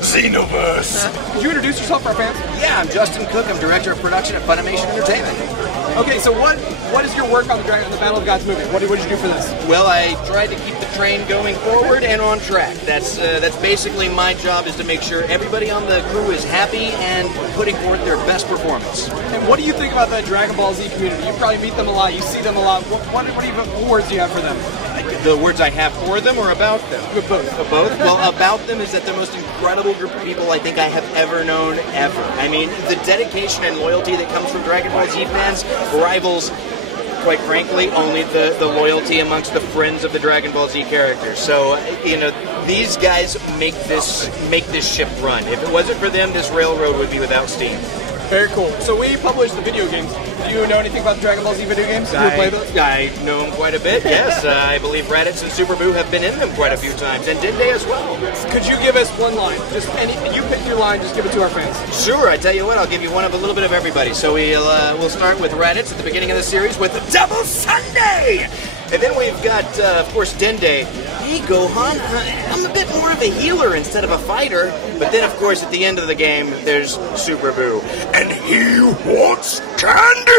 Xenoverse. Could you introduce yourself for our fans? Yeah, I'm Justin Cook. I'm Director of Production at Funimation Entertainment. Okay, so what is your work on the Battle of Gods movie? What did you do for this? Well, I tried to keep the train going forward and on track. That's basically my job, is to make sure everybody on the crew is happy and putting forth their best performance. And what do you think about the Dragon Ball Z community? You probably meet them a lot, you see them a lot. What words do you have for them? The words I have for them or about them? Both. Both? Well, about them is that they're the most incredible group of people I think I have ever known, ever. I mean, the dedication and loyalty that comes from Dragon Ball Z fans rivals, quite frankly, only the loyalty amongst the friends of the Dragon Ball Z characters. So, you know, these guys make this ship run. If it wasn't for them, this railroad would be without steam. Very cool. So we published the video games. Do you know anything about the Dragon Ball Z video games? I know them quite a bit, yes. I believe Raditz and Super Boo have been in them quite a few times, and Dende as well. Could you give us one line? Just you pick your line, just give it to our fans. Sure, I tell you what, I'll give you one of a little bit of everybody. So we'll start with Raditz at the beginning of the series with Double Sunday! And then we've got, of course, Dende. Hey, Gohan, I'm a bit more of a healer instead of a fighter. But then, of course, at the end of the game, there's Super Boo. And he wants candy!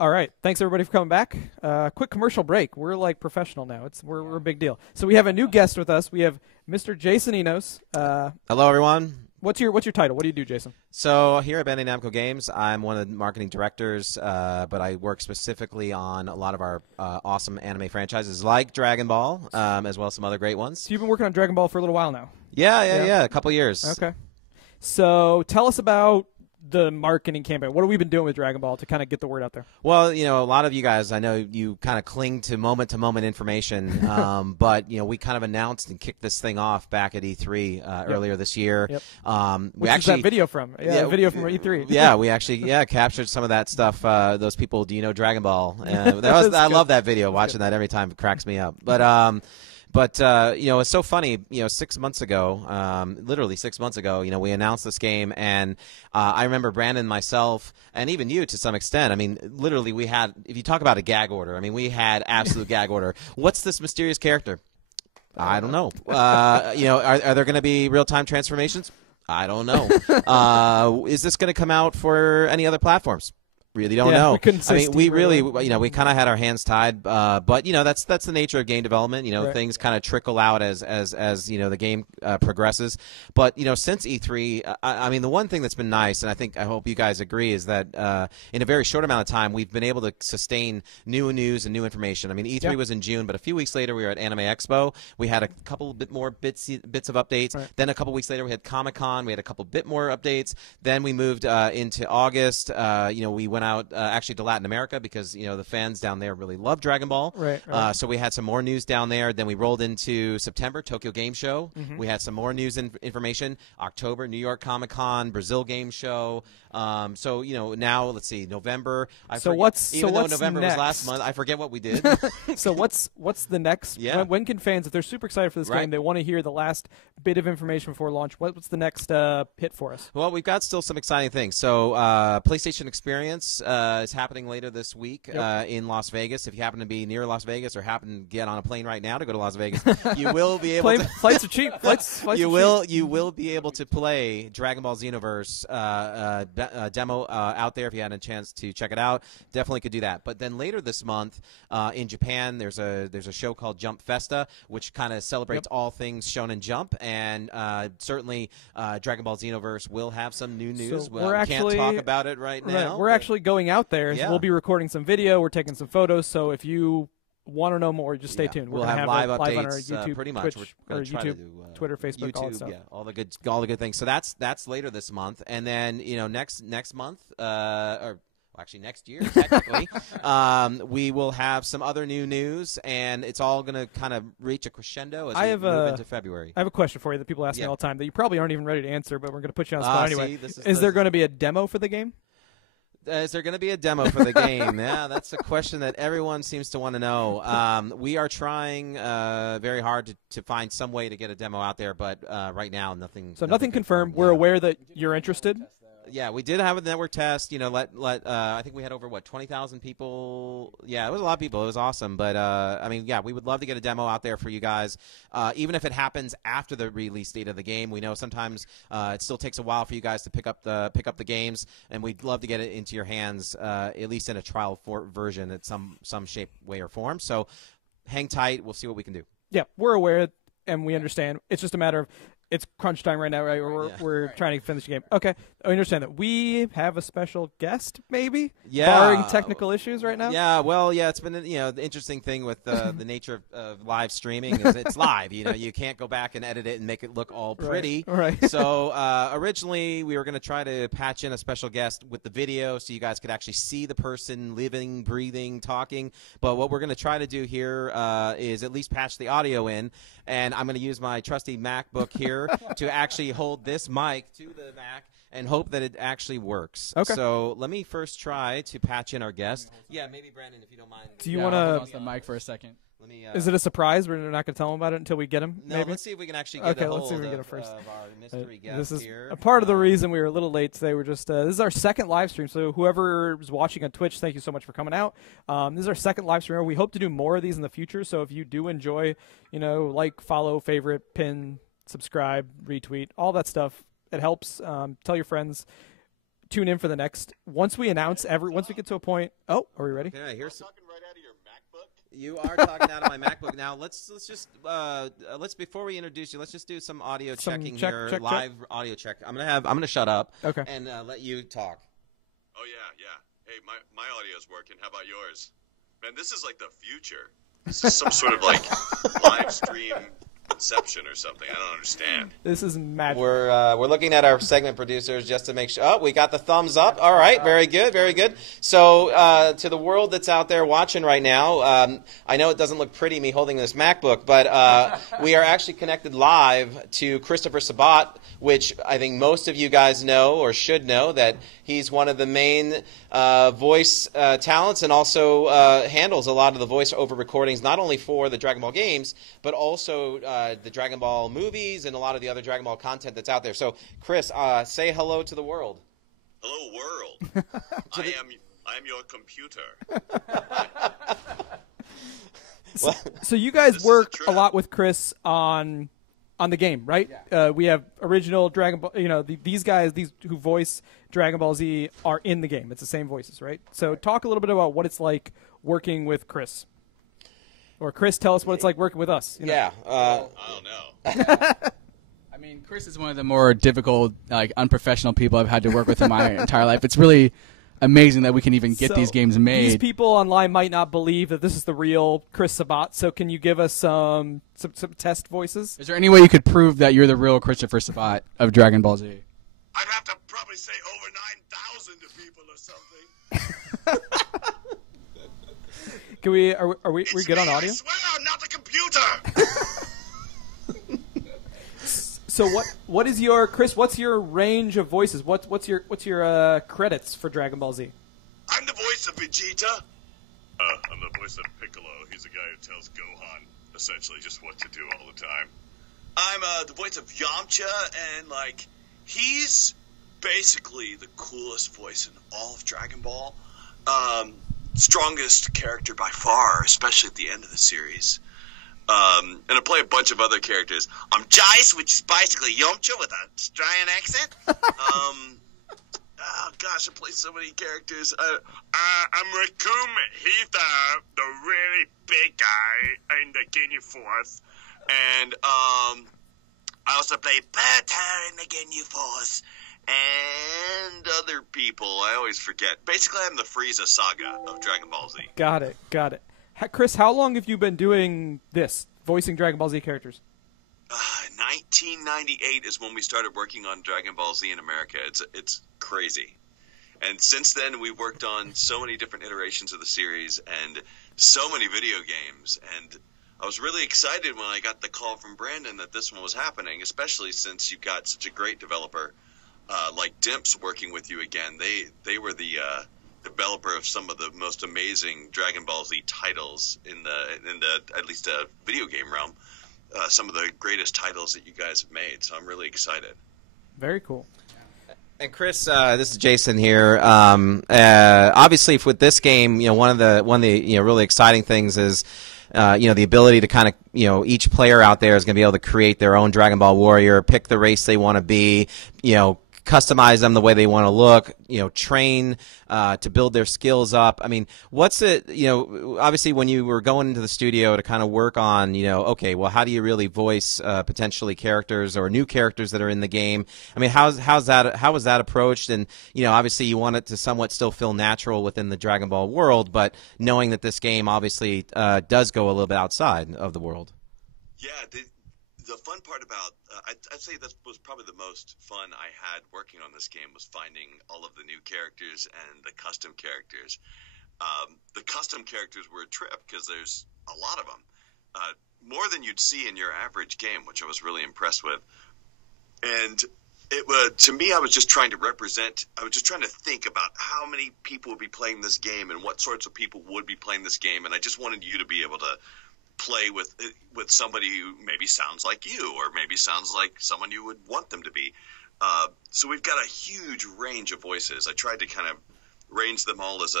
All right. Thanks, everybody, for coming back. Quick commercial break. We're like professional now. We're a big deal. So we have a new guest with us. We have Mr. Jason Enos. Hello, everyone. What's your title? What do you do, Jason? So here at Bandai Namco Games, I'm one of the marketing directors, but I work specifically on a lot of our awesome anime franchises like Dragon Ball, as well as some other great ones. So you've been working on Dragon Ball for a little while now. Yeah, a couple years. Okay. So tell us about the marketing campaign. What have we been doing with Dragon Ball to kind of get the word out there? Well, you know, a lot of you guys, I know you kind of cling to moment-to-moment information, but, you know, we kind of announced and kicked this thing off back at E3 earlier this year. Yep. We Which actually, is that video from? Yeah, video from E3. Yeah, we actually captured some of that stuff. Those people, do you know Dragon Ball? I love that video. Watching that every time, it cracks me up. But you know, it's so funny. You know, 6 months ago, literally 6 months ago, you know, we announced this game, and I remember Brandon, myself, and even you to some extent. I mean, literally, we had. If you talk about a gag order, I mean, we had absolute gag order. What's this mysterious character? I don't know. You know, are there going to be real-time transformations? I don't know. Is this going to come out for any other platforms? Really don't know. I mean, we really, you know, we kind of had our hands tied, but you know, that's the nature of game development. You know, things kind of trickle out as you know the game progresses. But you know, since E3, I mean, the one thing that's been nice, and I hope you guys agree, is that in a very short amount of time, we've been able to sustain new news and new information. I mean, E3 was in June, but a few weeks later, we were at Anime Expo. We had a couple bit more bits of updates. Then a couple weeks later, we had Comic-Con. We had a couple bit more updates. Then we moved into August. You know, we went out actually to Latin America because you know the fans down there really love Dragon Ball. So we had some more news down there. Then we rolled into September, Tokyo Game Show. We had some more news and information. October, New York Comic-Con, Brazil Game Show. So you know now let's see, November. Though November was last month, I forget what we did. So what's the next? Yeah. When can fans, if they're super excited for this game, they want to hear the last bit of information before launch? What's the next hit for us? Well, we've got still some exciting things. So PlayStation Experience is happening later this week in Las Vegas. If you happen to be near Las Vegas or happen to get on a plane right now to go to Las Vegas, you will be able to. Flights are cheap. You will be able to play Dragon Ball Xenoverse demo out there if you had a chance to check it out. Definitely could do that. But then later this month in Japan, there's a show called Jump Festa, which kind of celebrates all things Shonen Jump, and certainly Dragon Ball Xenoverse will have some new news. So we can't talk about it right now. We're actually going out there. So we'll be recording some video. We're taking some photos. So if you want to know more, just stay tuned. We'll have live updates on our YouTube, pretty much. Twitch, or YouTube, Twitter, Facebook, all that stuff. All the good things. So that's later this month, and then you know next month actually next year technically we will have some other new news, and it's all going to kind of reach a crescendo as we move into February. I have a question for you that people ask me all the time that you probably aren't even ready to answer, but we're going to put you on the spot anyway. Is there going to be a demo for the game? Is there going to be a demo for the game? Yeah, that's a question that everyone seems to want to know. We are trying very hard to find some way to get a demo out there, but right now nothing. So nothing confirmed. We're aware that you're interested. Yeah, we did have a network test. You know, I think we had over 20,000 people. Yeah, it was a lot of people. It was awesome. But I mean, yeah, we would love to get a demo out there for you guys. Even if it happens after the release date of the game, we know sometimes it still takes a while for you guys to pick up the games, and we'd love to get it into your hands, at least in a trial version at some shape, way, or form. So hang tight. We'll see what we can do. Yeah, we're aware and we understand. It's just a matter of it's crunch time right now, right? We're trying to finish the game. Okay, I understand that. We have a special guest, maybe? Yeah. Barring technical issues right now? Yeah, well, yeah, it's been, the interesting thing with the nature of live streaming is it's live. You know, you can't go back and edit it and make it look all pretty. Right. So originally we were going to try to patch in a special guest with the video so you guys could actually see the person living, breathing, talking. But what we're going to try to do here is at least patch the audio in. And I'm going to use my trusty MacBook here to actually hold this mic to the Mac and hope that it actually works. Okay. So let me first try to patch in our guest. Yeah, maybe Brandon, if you don't mind. Do you want to the mic for a second? Let me, is it a surprise? We're not going to tell him about it until we get him? No, maybe? Let's see if we can actually get a hold of our mystery guest this is here. A part of the reason we were a little late today. We're just this is our second live stream, so whoever is watching on Twitch, thank you so much for coming out. This is our second live stream. We hope to do more of these in the future, so if you do enjoy, like, follow, favorite, pin, subscribe, retweet, all that stuff, it helps. Tell your friends. Tune in for the next. Once we get to a point. Oh, are we ready? Yeah, here's You are talking out of my MacBook. Now let's just before we introduce you, let's just do some audio checking here, live audio check. I'm gonna shut up. Okay. And let you talk. Oh yeah. Hey, my audio's working. How about yours? Man, this is like the future. This is some sort of like live stream Inception or something. I don't understand. This is magic. We're looking at our segment producers just to make sure. Oh, we got the thumbs up. All right, very good, very good. So to the world that's out there watching right now, I know it doesn't look pretty, me holding this MacBook, but we are actually connected live to Christopher Sabat, which I think most of you guys know or should know that he's one of the main voice talents and also handles a lot of the voice-over recordings, not only for the Dragon Ball games, but also the Dragon Ball movies and a lot of the other Dragon Ball content that's out there. So, Chris, say hello to the world. Hello, world. I am your computer. So you guys work a lot with Chris on the game, right? Yeah. We have original Dragon Ball. These guys, who voice Dragon Ball Z, are in the game. It's the same voices, right? So talk a little bit about what it's like working with Chris. Or Chris, tell us what it's like working with us. Yeah. I don't know. I mean, Chris is one of the more difficult, unprofessional people I've had to work with in my entire life. It's really amazing that we can even get these games made. These people online might not believe that this is the real Chris Sabat, so can you give us some test voices? Is there any way you could prove that you're the real Christopher Sabat of Dragon Ball Z? I'd have to probably say over 9,000 to people or something. Can we? Are we good on audio? I swear I'm not the computer. So what is your Chris? What's your range of voices? What's your credits for Dragon Ball Z? I'm the voice of Vegeta. I'm the voice of Piccolo. He's the guy who tells Gohan essentially just what to do all the time. I'm the voice of Yamcha, and he's basically the coolest voice in all of Dragon Ball. Strongest character by far, especially at the end of the series. And I play a bunch of other characters. I'm Jice, which is basically Yamcha with a Australian accent. Oh gosh, I play so many characters. I'm Rakum. He's the really big guy in the Ginyu Force. And I also play Berta in the Ginyu Force. And other people, I always forget. Basically, I'm the Frieza saga of Dragon Ball Z. Got it. Chris, how long have you been doing this, voicing Dragon Ball Z characters? 1998 is when we started working on Dragon Ball Z in America. It's crazy. And since then, we've worked on so many different iterations of the series and so many video games. And I was really excited when I got the call from Brandon that this one was happening, especially since you've got such a great developer like Dimps working with you again. They were the developer of some of the most amazing Dragon Ball Z titles in the at least video game realm. Some of the greatest titles that you guys have made. So I'm really excited. Very cool. And Chris, this is Jason here. Obviously, with this game, one of the really exciting things is, the ability to kind of, each player out there is going to be able to create their own Dragon Ball warrior, pick the race they want to be, customize them the way they want to look, train to build their skills up. I mean, what's it, obviously when you were going into the studio to kind of work on, okay, well, how do you really voice potentially characters or new characters that are in the game? I mean, how was that approached? And, obviously you want it to somewhat still feel natural within the Dragon Ball world, but knowing that this game obviously does go a little bit outside of the world. Yeah, the fun part about I'd say that was probably the most fun I had working on this game, was finding all of the new characters and the custom characters. The custom characters were a trip because there's a lot of them, more than you'd see in your average game, which I was really impressed with. And to me, I was just trying to think about how many people would be playing this game and what sorts of people would be playing this game, and I just wanted you to be able to play with somebody who maybe sounds like you, or maybe sounds like someone you would want them to be. So we've got a huge range of voices. I tried to kind of range them all as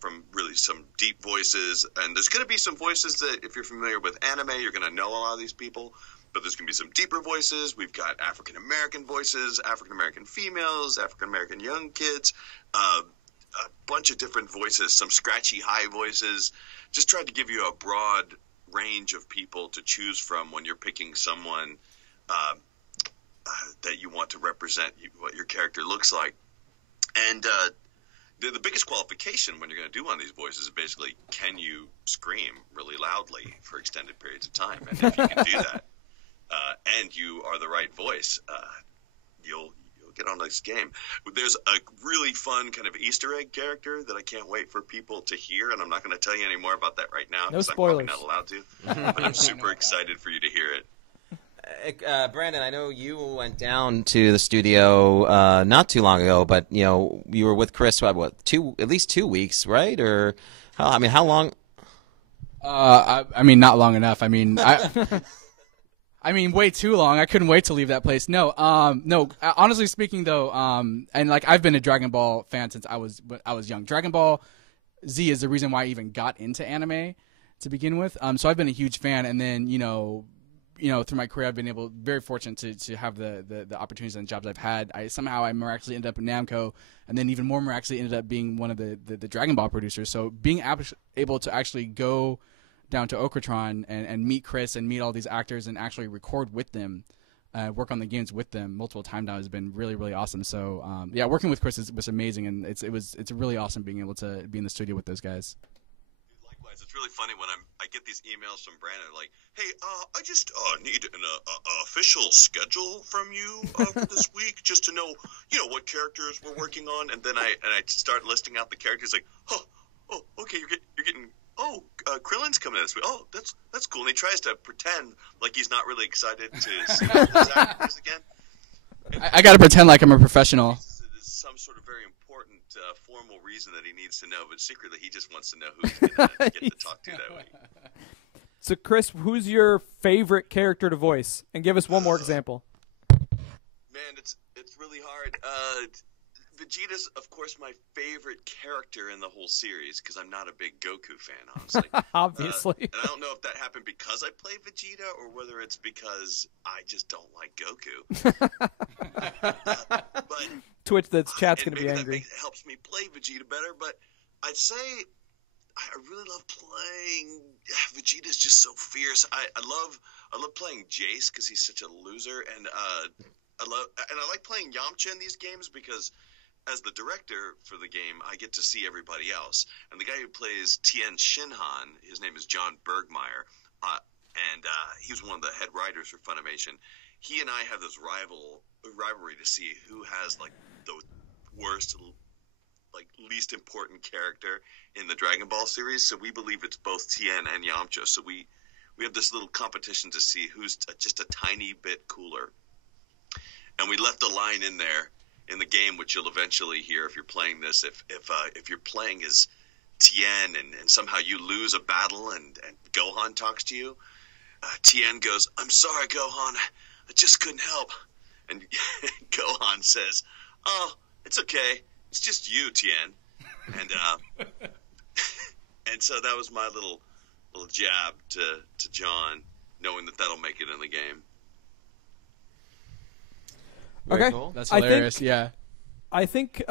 from really some deep voices, and there's going to be some voices that, if you're familiar with anime, you're going to know a lot of these people, but there's going to be some deeper voices. We've got African American voices, African American females, African American young kids, a bunch of different voices, some scratchy high voices. Just tried to give you a broad range of people to choose from when you're picking someone that you want to represent what your character looks like. And the biggest qualification when you're going to do one of these voices is basically, can you scream really loudly for extended periods of time? And if you can do that, and you are the right voice, you'll get on this game. There's a really fun kind of Easter egg character that I can't wait for people to hear, and I'm not going to tell you any more about that right now. No spoilers. I'm probably not allowed to, but I'm super excited for you to hear it. Brandon, I know you went down to the studio not too long ago, but you were with Chris at least 2 weeks, right? Or how long? Not long enough. Way too long. I couldn't wait to leave that place. No. Honestly speaking, though, and I've been a Dragon Ball fan since I was young. Dragon Ball Z is the reason why I even got into anime to begin with. So I've been a huge fan, and then through my career, I've been very fortunate to have the opportunities and jobs I've had. I miraculously ended up in Namco, and then even more miraculously ended up being one of the Dragon Ball producers. So being able to actually go down to Okratron and meet Chris and meet all these actors and actually record with them, work on the games with them multiple times now has been really, really awesome. So working with Chris was amazing, and it's really awesome being able to be in the studio with those guys. Likewise, it's really funny when I get these emails from Brandon like, "Hey, I just need an official schedule from you for this week, just to know what characters we're working on." And then I start listing out the characters, like, "Oh, okay, you're getting." Oh, Krillin's coming this week. Oh, that's cool. And he tries to pretend like he's not really excited to see those actors again. I got to pretend like I'm a professional. There's some sort of very important formal reason that he needs to know, but secretly he just wants to know who he's going to get to talk to that week. So, Chris, who's your favorite character to voice? And give us one more example. Man, it's really hard. Vegeta's, of course, my favorite character in the whole series because I'm not a big Goku fan, honestly. Obviously. And I don't know if that happened because I play Vegeta or whether it's because I just don't like Goku. But Twitch, that's chat's going to be angry. That helps me play Vegeta better, but I'd say I really love playing. Vegeta's just so fierce. I love playing Jace because he's such a loser, and I like playing Yamcha in these games because, as the director for the game, I get to see everybody else. And the guy who plays Tien Shinhan, his name is John Bergmeyer, and he was one of the head writers for Funimation. He and I have this rivalry to see who has the worst, least important character in the Dragon Ball series. So we believe it's both Tien and Yamcha. So we have this little competition to see who's just a tiny bit cooler. And we left a line in there in the game, which you'll eventually hear if you're playing this. If you're playing as Tien and somehow you lose a battle and Gohan talks to you, Tien goes, "I'm sorry, Gohan, I just couldn't help." And Gohan says, "Oh, it's okay. It's just you, Tien." And and so that was my little jab to John, knowing that that'll make it in the game. Very Okay, cool. That's hilarious. I think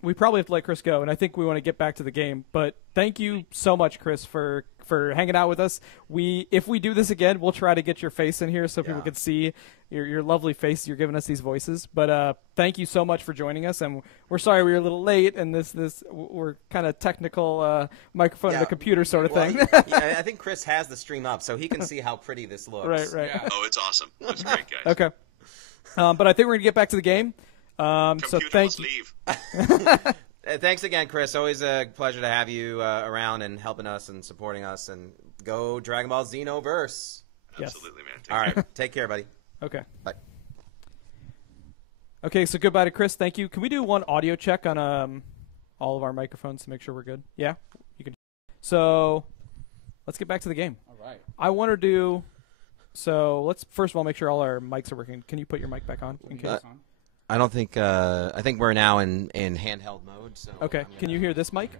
we probably have to let Chris go, and I think we want to get back to the game. But thank you so much, Chris, for hanging out with us. If we do this again, we'll try to get your face in here so people can see your lovely face. You're giving us these voices. But thank you so much for joining us, and we're sorry we were a little late, and we're kind of technical microphone and a computer sort of thing. Yeah, I think Chris has the stream up, so he can see how pretty this looks. Right. Yeah. Oh, it's awesome. It's great, guys. Okay. But I think we're going to get back to the game. So thank you. Leave. Thanks again, Chris. Always a pleasure to have you around and helping us and supporting us. And go Dragon Ball Xenoverse. Absolutely, man. All right. Take care, buddy. Okay. Bye. Okay, so goodbye to Chris. Thank you. Can we do one audio check on all of our microphones to make sure we're good? Yeah? You can. So let's get back to the game. All right. I want to do... So let's first of all make sure all our mics are working. Can you put your mic back on? In case? I don't think. I think we're now in handheld mode. So okay. Can you hear this mic?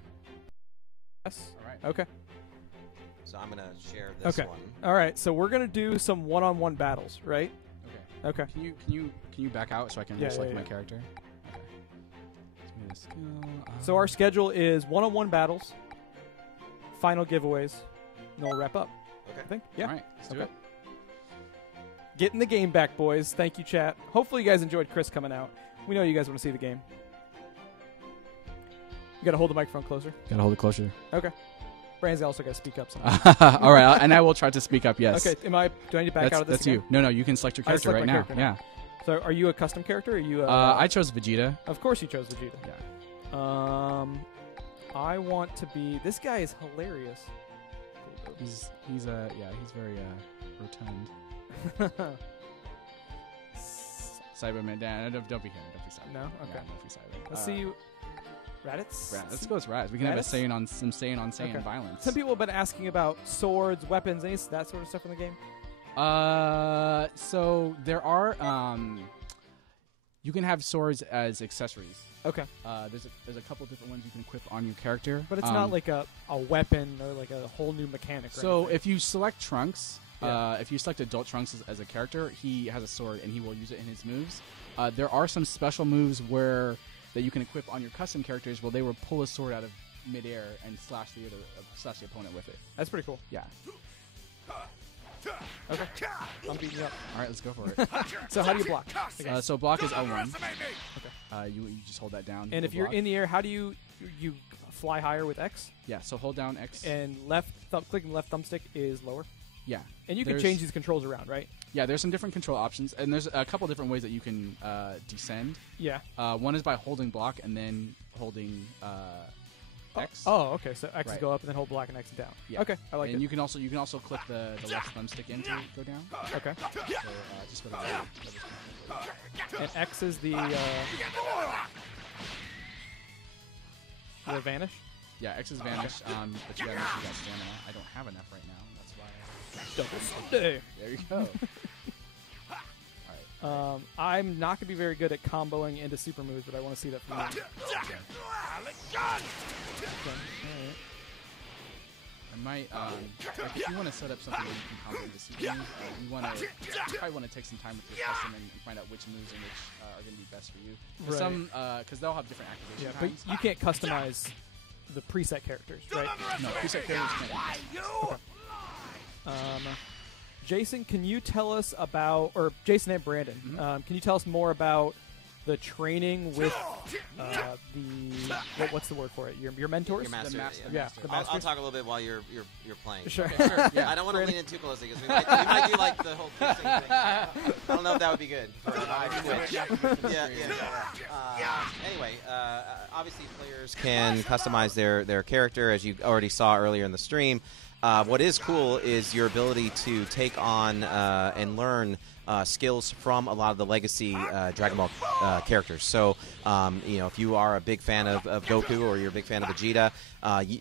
Yes. All right. Okay. So I'm gonna share this one. All right. So we're gonna do some one-on-one battles, right? Okay. Okay. Can you back out so I can select my character? Okay. So our schedule is one-on-one battles, final giveaways, and then we'll wrap up. Okay. I think. Yeah. All right. Let's do it. Getting the game back, boys. Thank you, chat. Hopefully you guys enjoyed Chris coming out. We know you guys want to see the game. You got to hold the microphone closer. Gotta hold it closer. Okay. Brandon's also got to speak up. All right, and I will try to speak up. Yes. Okay. Do I need to back out of this? That's you. No. You can select your character right now. Yeah. So, are you a custom character? Or are you? I chose Vegeta. Of course, you chose Vegeta. Yeah. I want to be. This guy is hilarious. He's very rotund. Cyberman, Dan. Don't be him. Don't be Cyberman. No. Okay. Yeah, don't be Cyberman. Let's see. Raditz? Let's go with Raditz. We can have some Saiyan on Saiyan violence. Some people have been asking about swords, weapons, that sort of stuff in the game. So there are. You can have swords as accessories. Okay. There's a couple different ones you can equip on your character, but it's not like a weapon or like a whole new mechanic. So if you select Trunks. If you select Adult Trunks as a character, he has a sword and he will use it in his moves. There are some special moves that you can equip on your custom characters where they will pull a sword out of midair and slash the opponent with it. That's pretty cool. Yeah. Okay. I'm beating you up. All right, let's go for it. So how do you block? So block is L1. Okay. You just hold that down. And if you're in the air, how do you fly higher with X? Yeah. So hold down X. And clicking left thumbstick is lower. Yeah. And you can change these controls around, right? Yeah, there's some different control options, and there's a couple different ways that you can descend. Yeah. One is by holding block and then holding X. Oh, okay. So X go up and then hold block and X down. Yeah. Okay, I like it. And you can also click the left thumbstick in to go down. Okay. So just go to and X is the vanish. Yeah, X is vanish. But you gotta make sure you got stamina. I don't have enough right now. That's why. Double Sunday. There you go. All right. I'm not gonna be very good at comboing into super moves, but I want to see that from you. I might, if you want to set up something where you can combo into super moves, you probably want to take some time with your custom and find out which moves and which are going to be best for you. Because they'll have different activation times. But you can't customize the preset characters, right? No, preset characters can't. Okay. Jason, can you tell us about, or Jason and Brandon, can you tell us more about the training with what's the word for it? Your mentors? Your master, the master. I'll talk a little bit while you're playing. Sure. Yeah, I don't want to lean in too closely because we might do like the whole kissing thing. I don't know if that would be good for live Twitch. Yeah. Anyway, obviously players can customize their character, as you already saw earlier in the stream. what is cool is your ability to take on and learn skills from a lot of the legacy Dragon Ball characters. So, if you are a big fan of Goku, or you're a big fan of Vegeta,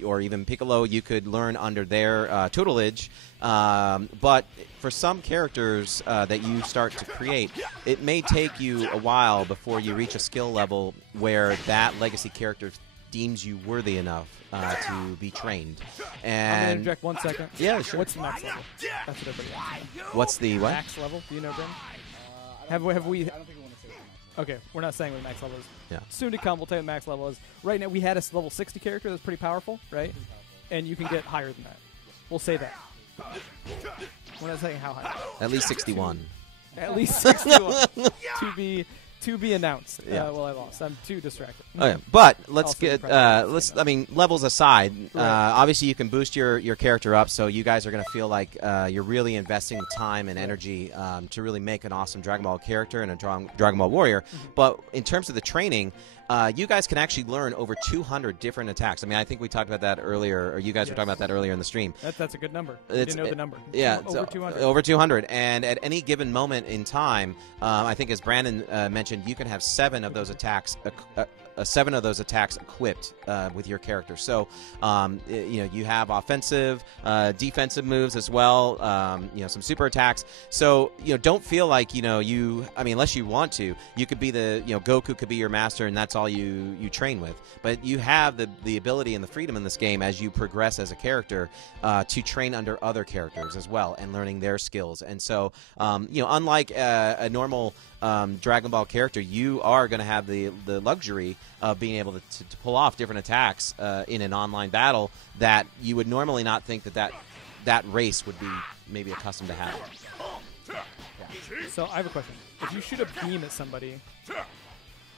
or even Piccolo, you could learn under their tutelage. But for some characters that you start to create, it may take you a while before you reach a skill level where that legacy character deems you worthy enough to be trained. And I'm going to interject 1 second. Yeah, sure. What's the max level? That's what everybody wants to know. What's the what? Max level? Do you know, Ben? Have we? I don't think we want to say that. Okay, we're not saying what the max level is. Yeah. Soon to come, we'll tell you what the max level is. Right now, we had a level 60 character that's pretty powerful, right? And you can get higher than that. We'll say that. We're not saying how high. At least 61. At least 61. To be announced. Yeah. Well, I lost. I'm too distracted. Oh, yeah. But let's Also get impressive. I mean, levels aside, Right. obviously you can boost your character up, so you guys are going to feel like you're really investing the time and energy to really make an awesome Dragon Ball character and a Dragon Ball warrior. But in terms of the training, you guys can actually learn over 200 different attacks. I mean, I think we talked about that earlier, or you guys were talking about that earlier in the stream. That's a good number. I didn't know the number. Yeah, Over 200. Over 200. And at any given moment in time, I think as Brandon mentioned, you can have 7 of those attacks. 7 of those attacks equipped with your character. So, you have offensive, defensive moves as well. Some super attacks. So, don't feel like unless you want to, you could be Goku could be your master, and that's all you train with. But you have the ability and the freedom in this game as you progress as a character to train under other characters as well and learning their skills. And so, unlike a normal Dragon Ball character, you are going to have the luxury of being able to pull off different attacks in an online battle that you would normally not think that race would be maybe accustomed to having. Yeah. So I have a question. If you shoot a beam at somebody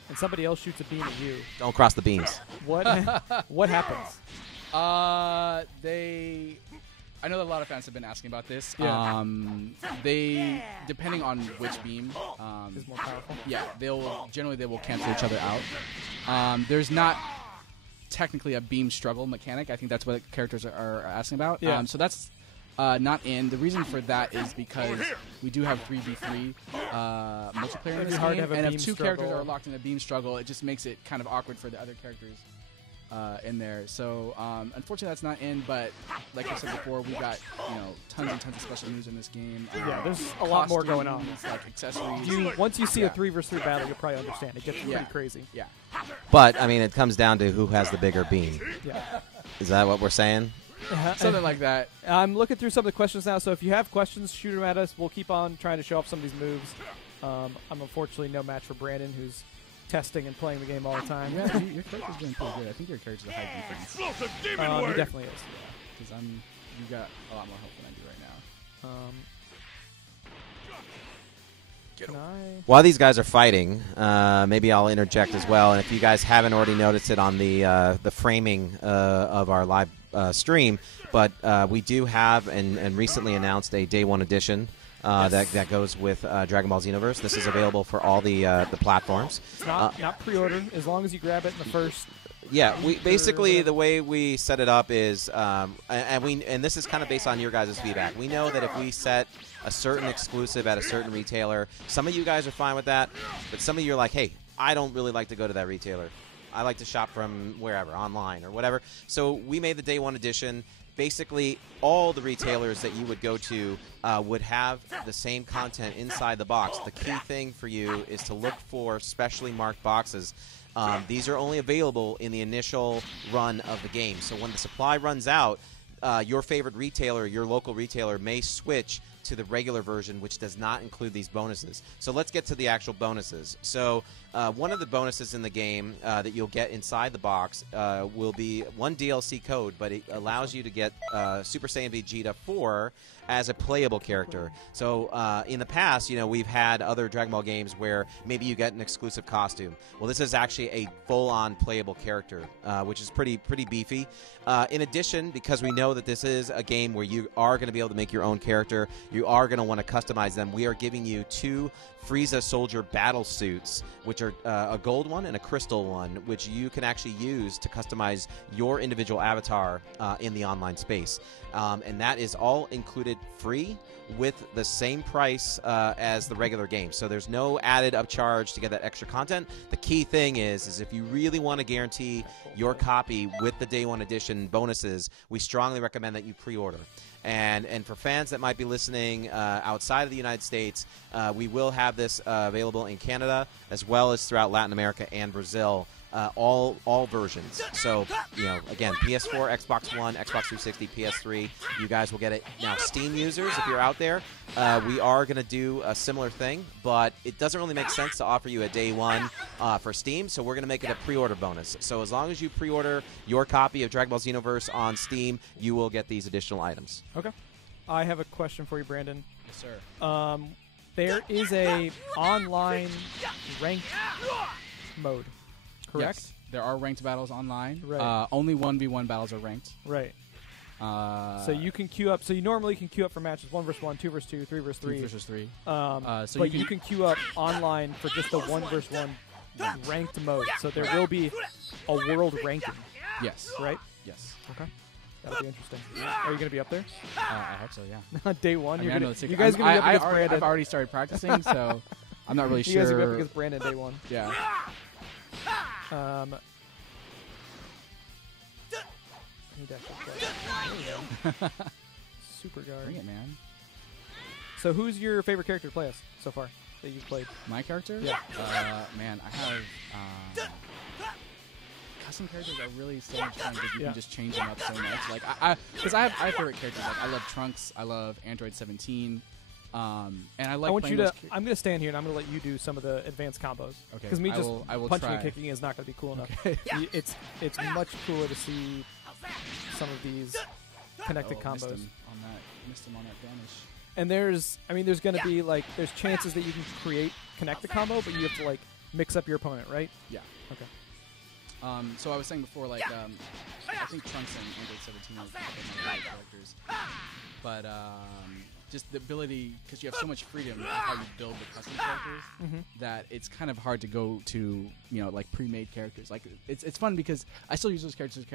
and somebody else shoots a beam at you, Don't cross the beams. what happens? I know that a lot of fans have been asking about this. Yeah. They, depending on which beam, is more powerful. Yeah, they will cancel each other out. There's not technically a beam struggle mechanic. I think that's what characters are asking about. Yeah. So that's not in. The reason for that is because we do have 3v3 multiplayer in this hard to game, have a and if beam two characters struggle. are locked in a beam struggle, it just makes it kind of awkward for the other characters in there. So unfortunately that's not in, but like I said before, we got tons and tons of special moves in this game. Yeah, there's a lot more going on. costumes, like accessories. Once you see a 3 versus 3 battle, you'll probably understand. It gets Yeah. pretty crazy. Yeah. But I mean, it comes down to who has the bigger beam. Yeah. Is that what we're saying? Something like that. I'm looking through some of the questions now, so if you have questions, shoot them at us. We'll keep on trying to show off some of these moves. I'm unfortunately no match for Brandon, who's testing and playing the game all the time. Yeah, your character's doing pretty good. I think your character's a high defense. He definitely is. Because you got a lot more help than I do right now. Can I? While these guys are fighting, maybe I'll interject as well. And if you guys haven't already noticed it on the framing of our live stream, but we do have and recently announced a Day 1 edition that goes with Dragon Ball Xenoverse. This is available for all the platforms. It's not pre-order as long as you grab it in the first. Yeah, we basically the way we set it up is, and this is kind of based on your guys' feedback. We know that if we set a certain exclusive at a certain retailer, some of you guys are fine with that, but some of you are like, hey, I don't really like to go to that retailer. I like to shop from wherever, online or whatever. So we made the Day 1 edition. Basically, all the retailers that you would go to would have the same content inside the box. The key thing for you is to look for specially marked boxes. These are only available in the initial run of the game. So when the supply runs out, your favorite retailer, your local retailer, may switch to the regular version, which does not include these bonuses. So let's get to the actual bonuses. So one of the bonuses in the game that you'll get inside the box will be one DLC code, but it allows you to get Super Saiyan Vegeta 4 as a playable character. So in the past, we've had other Dragon Ball games where maybe you get an exclusive costume. Well, this is actually a full-on playable character, which is pretty beefy. In addition, because we know that this is a game where you are going to be able to make your own character, you're you are going to want to customize them, we are giving you 2 Frieza Soldier battle suits, which are a gold one and a crystal one, which you can actually use to customize your individual avatar in the online space. And that is all included free with the same price as the regular game. So there's no added upcharge to get that extra content. The key thing is if you really want to guarantee your copy with the Day 1 edition bonuses, we strongly recommend that you pre-order. And for fans that might be listening outside of the United States, we will have this available in Canada as well as throughout Latin America and Brazil. All versions. So, again, PS4, Xbox One, Xbox 360, PS3, you guys will get it. Now, Steam users, if you're out there, we are going to do a similar thing, but it doesn't really make sense to offer you a Day 1 for Steam, so we're going to make it a pre-order bonus. So as long as you pre-order your copy of Dragon Ball Xenoverse on Steam, you will get these additional items. Okay. I have a question for you, Brandon. Yes, sir. There is a online ranked mode. Correct? Yes, there are ranked battles online. Right. Only 1v1 battles are ranked. Right. So you can queue up. So you normally can queue up for matches 1 versus 1, 2 versus 2, 3 versus 3. 2 versus 3. So but you can queue up online for just the 1 versus 1 ranked mode. So there will be a world ranking. Yes. Right? Yes. Okay. That'll be interesting. Are you going to be up there? I hope so, yeah. Day 1? I know you guys going to be up against Brandon. I've already started practicing, so I'm not really sure. You guys are going to be up against Brandon Day 1. Yeah. Super guard. Bring it, man. So who's your favorite character to play as so far that you've played? My character? Yeah. Man, I have custom characters are really so much fun because you can just change them up so much. Like because I have favorite characters. Like I love Trunks. I love Android 17. And I like. I'm going to stand here and I'm going to let you do some of the advanced combos. Okay. Because me just I will punching try. and kicking is not going to be cool enough. Okay. It's much cooler to see some of these connected combos. Missed him on that vanish. And there's going to be like there's chances that you can create connect the combo, but you have to like mix up your opponent, right? Yeah. Okay. So I was saying before, like I think Trunks and Android 17 are a couple of my favorite characters, but just the ability, because you have so much freedom of how you build the custom characters, that it's kind of hard to go to, like pre-made characters. Like it's fun because I still use those characters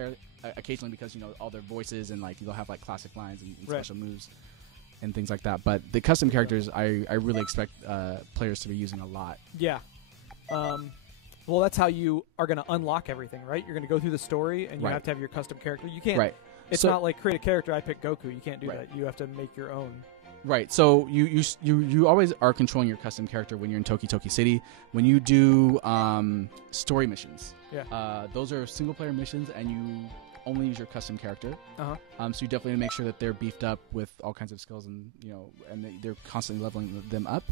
occasionally because all their voices and like they'll have like classic lines and special moves and things like that. But the custom characters, I really expect players to be using a lot. Yeah. Well, that's how you are going to unlock everything, right? You're going to go through the story, and you have to have your custom character. You can't. Right. It's not like create a character. I pick Goku. You can't do that. You have to make your own. Right. So you always are controlling your custom character when you're in Toki Toki City. When you do story missions, those are single player missions, and you only use your custom character. So you definitely need to make sure that they're beefed up with all kinds of skills, and and they're constantly leveling them up.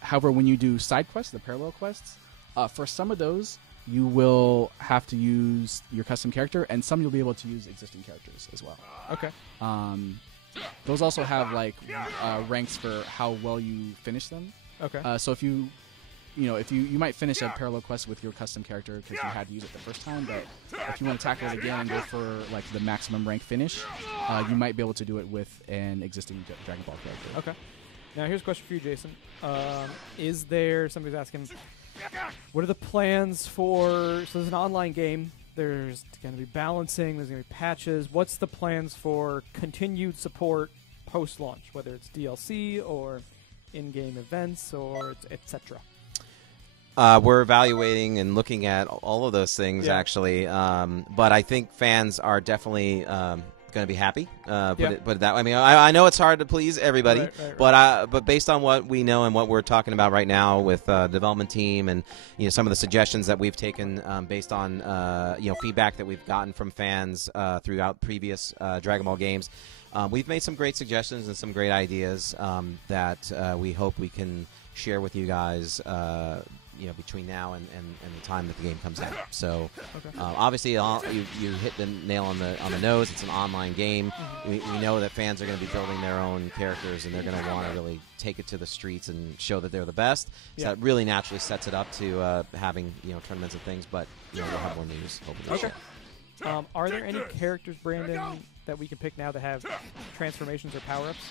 However, when you do side quests, the parallel quests. For some of those, you will have to use your custom character, and some you'll be able to use existing characters as well. Okay. Those also have like ranks for how well you finish them. Okay. So if you might finish a parallel quest with your custom character because you had to use it the first time, but if you want to tackle it again and go for like the maximum rank finish, you might be able to do it with an existing Dragon Ball character. Okay. Now here's a question for you, Jason. Is there somebody's asking? What are the plans for? So there's an online game. There's going to be balancing. There's going to be patches. What's the plans for continued support post-launch, whether it's DLC or in-game events or etc.? We're evaluating and looking at all of those things, actually. But I think fans are definitely going to be happy. Put it that way. I mean, I know it's hard to please everybody, but based on what we know and what we're talking about right now with the development team and some of the suggestions that we've taken based on feedback that we've gotten from fans throughout previous Dragon Ball games, we've made some great suggestions and some great ideas that we hope we can share with you guys. Between now and the time that the game comes out. So, obviously, you hit the nail on the nose. It's an online game. We know that fans are going to be building their own characters, and they're going to want to really take it to the streets and show that they're the best. So that really naturally sets it up to having tournaments and things. But we'll have more news hopefully. Okay. Are there any characters, Brandon, that we can pick now that have transformations or power-ups?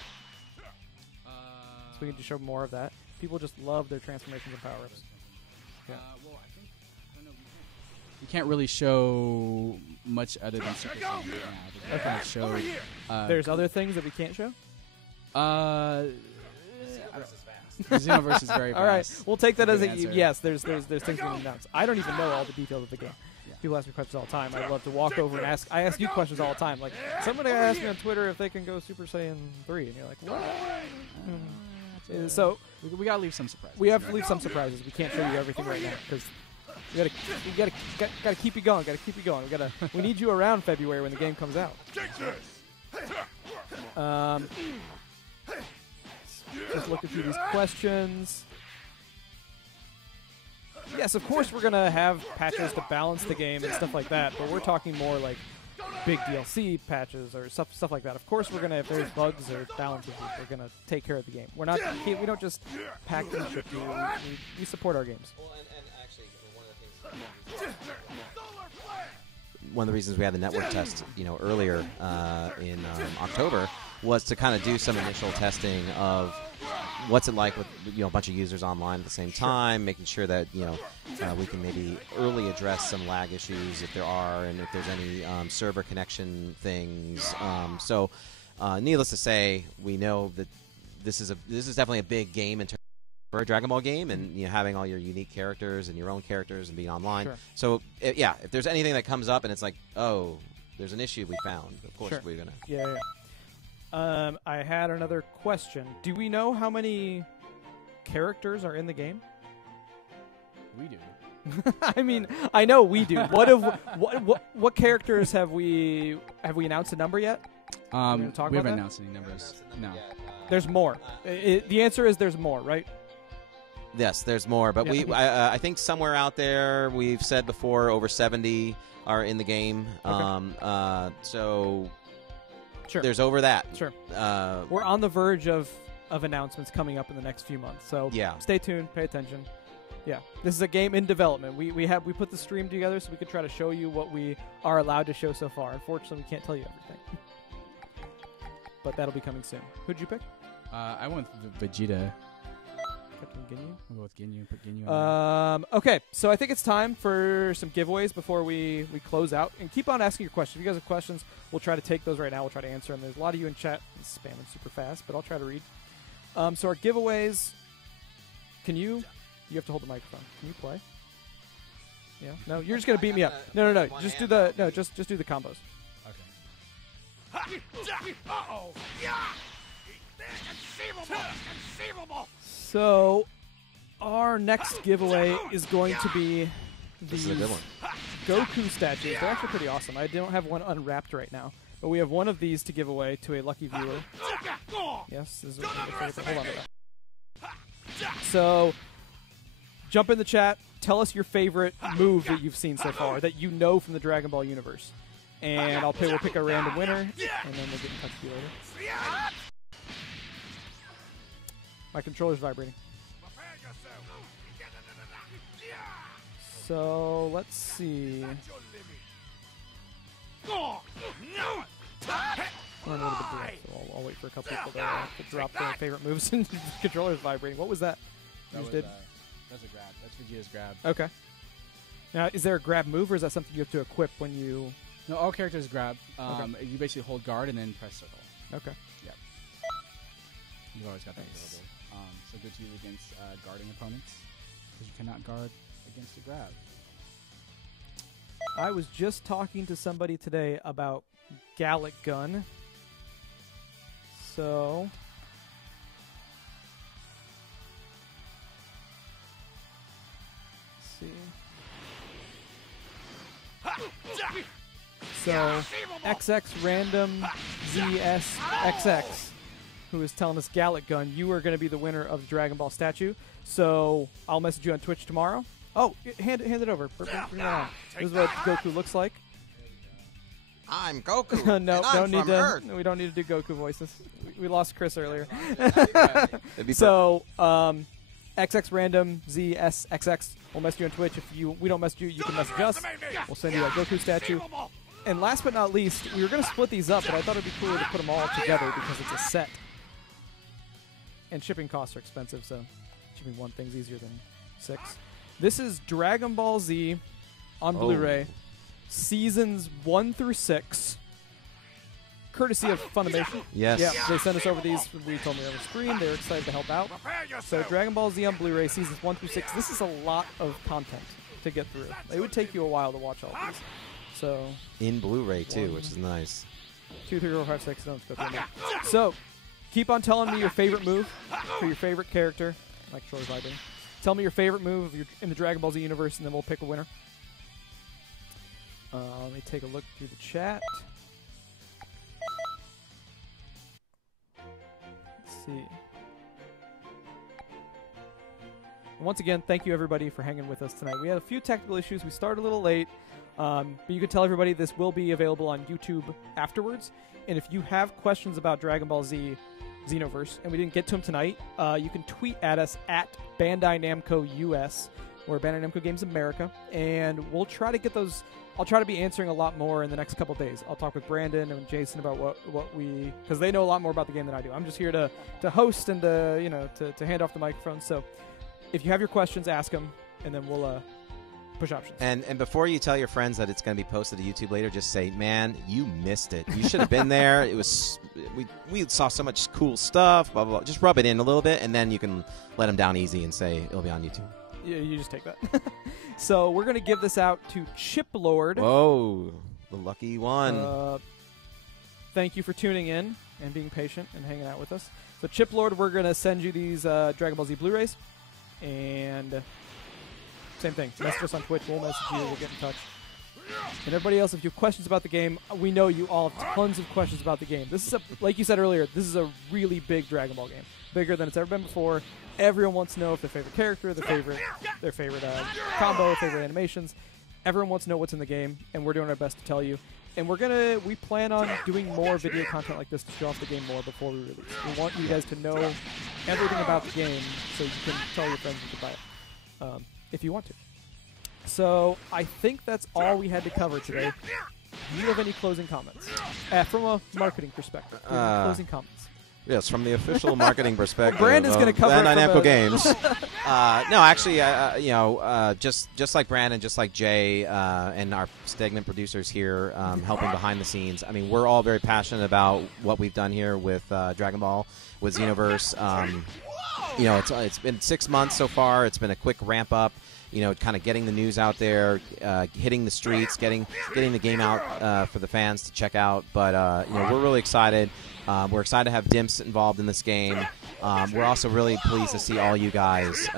So we need to show more of that. People just love their transformations and power-ups. Yeah. Well, I think I don't know, you can't really show much other than Super Saiyan. Yeah, Okay. show. There's other things that we can't show. Xenoverse is very fast. All right, we'll take that as a answer. yes. There's things we can announce. I don't even know all the details of the game. People ask me questions all the time. I love to walk over and ask. I ask you questions all the time. Like somebody asked me on Twitter if they can go Super Saiyan 3, and you're like, what? So we gotta leave some surprises. We have to leave some surprises. We can't show you everything right now because we gotta keep you going. Gotta keep you going. We need you around February when the game comes out. Just looking through these questions. Yes, of course we're going to have patches to balance the game and stuff like that, but we're talking more like big DLC patches or stuff like that. Of course we're going to, if there's bugs or balances, we're going to take care of the game. We don't just pack and ship you. We support our games. Well, and actually, one of the reasons we had the network test, earlier in October was to kind of do some initial testing of what's it like with a bunch of users online at the same time, making sure that we can maybe early address some lag issues if there are, and if there's any server connection things. So, needless to say, we know that this is definitely a big game in terms for a Dragon Ball game, and having all your unique characters and your own characters and being online. Sure. So, if there's anything that comes up and it's like, oh, there's an issue we found, of course we're gonna. Yeah. I had another question. Do we know how many characters are in the game? We do. I mean, I know we do. What characters have we announced a number yet? We haven't announced any numbers. No. There's more. The answer is there's more, right? Yes, there's more, but I think somewhere out there we've said before over 70 are in the game. Okay. So. Sure. There's over that. Sure. We're on the verge of announcements coming up in the next few months. So stay tuned, pay attention. Yeah, this is a game in development. We put the stream together so we could try to show you what we are allowed to show so far. Unfortunately, we can't tell you everything. But that'll be coming soon. Who'd you pick? I went with Vegeta. Captain Ginyu? I'll go with Ginyu. Put Ginyu on okay, so I think it's time for some giveaways before we close out. And keep on asking your questions. If you guys have questions, we'll try to take those right now. We'll try to answer them. There's a lot of you in chat spamming super fast, but I'll try to read. So our giveaways, you have to hold the microphone. Can you play? Yeah? No, you're just going to beat me up. No. Just do the combos. Okay. Uh-oh. Yeah. Conceivable. So, our next giveaway is going to be these Goku statues. They're actually pretty awesome. I don't have one unwrapped right now, but we have one of these to give away to a lucky viewer. Yes, this is hold on to that. So, jump in the chat. Tell us your favorite move that you've seen so far that you know from the Dragon Ball universe, and we'll pick a random winner, and then we'll get in touch with you later. My controller's vibrating. So, let's see. I'm a little bit delayed, so I'll wait for a couple people to drop their favorite moves, and the controller's vibrating. What was that? That's a grab. That's Vegeta's grab. Okay. Now, is there a grab move, or is that something you have to equip when you... No, all characters grab. Okay. You basically hold guard and then press circle. Okay. Yep. You've always got that available. So good to use against guarding opponents, because you cannot guard against a grab. I was just talking to somebody today about Gallic Gun. So... So, XX Random ZSXX, who is telling us Gallic Gun, you are going to be the winner of the Dragon Ball statue. So, I'll message you on Twitch tomorrow. Oh, hand it over. Bring it on. This is what Goku looks like. I'm Goku. No, and I'm from Earth. we don't need to do Goku voices. We lost Chris earlier. So, XX Random ZSXX. We'll message you on Twitch. If we don't message you, you can message us. We'll send you a Goku statue. And last but not least, we were going to split these up, but I thought it'd be cooler to put them all together because it's a set. and shipping costs are expensive, so shipping one thing's easier than 6. This is Dragon Ball Z on Blu-ray, seasons 1 through 6, courtesy of Funimation. Yes. Yeah, they sent us over these. We told me over screen. They were excited to help out. So Dragon Ball Z on Blu-ray, seasons 1 through 6. This is a lot of content to get through. It would take you a while to watch all these. So in Blu-ray too, which is nice. 2, 3, 4, 5, 6. Don't go through them. So keep on telling me your favorite move for your favorite character, like Troy's vibing. Tell me your favorite move in the Dragon Ball Z universe, and then we'll pick a winner. Let me take a look through the chat. Let's see. Once again, thank you everybody for hanging with us tonight. We had a few technical issues. We started a little late, but you can tell everybody this will be available on YouTube afterwards. And if you have questions about Dragon Ball Z Xenoverse, and we didn't get to them tonight, you can tweet at us at Bandai Namco US or Bandai Namco Games America, and we'll try to get those. I'll try to be answering a lot more in the next couple days. I'll talk with Brandon and Jason about what we, because they know a lot more about the game than I do. I'm just here to host and to hand off the microphone. So if you have your questions, ask them, and then we'll push options. And before you tell your friends that it's going to be posted to YouTube later, just say, man, you missed it. You should have been there. It was we saw so much cool stuff, blah, blah, blah. Just rub it in a little bit, and then you can let them down easy and say it'll be on YouTube. Yeah, you just take that. So we're going to give this out to Chip Lord. Whoa, the lucky one. Thank you for tuning in and being patient and hanging out with us. So Chip Lord, we're going to send you these Dragon Ball Z Blu-rays. And same thing. Message us on Twitch. We'll message you. We'll get in touch. And everybody else, if you have questions about the game, we know you all have tons of questions about the game. This is like you said earlier, this is a really big Dragon Ball game. Bigger than it's ever been before. Everyone wants to know if their favorite character, their favorite combo, favorite animations. Everyone wants to know what's in the game, and we're doing our best to tell you. And we plan on doing more video content like this to show off the game more before we release. We want you guys to know everything about the game so you can tell your friends you can buy it if you want to. So I think that's all we had to cover today. Do you have any closing comments? From a marketing perspective, closing comments. Yes, from the official marketing perspective. Brandon's going to cover Bandai it Namco Games. No, actually, just like Brandon, just like Jay, and our segment producers here, helping behind the scenes. I mean, we're all very passionate about what we've done here with Dragon Ball, with Xenoverse. It's been 6 months so far. It's been a quick ramp up. Kind of getting the news out there, hitting the streets, getting the game out for the fans to check out. But we're really excited. We're excited to have Dimps involved in this game. We're also really pleased to see all you guys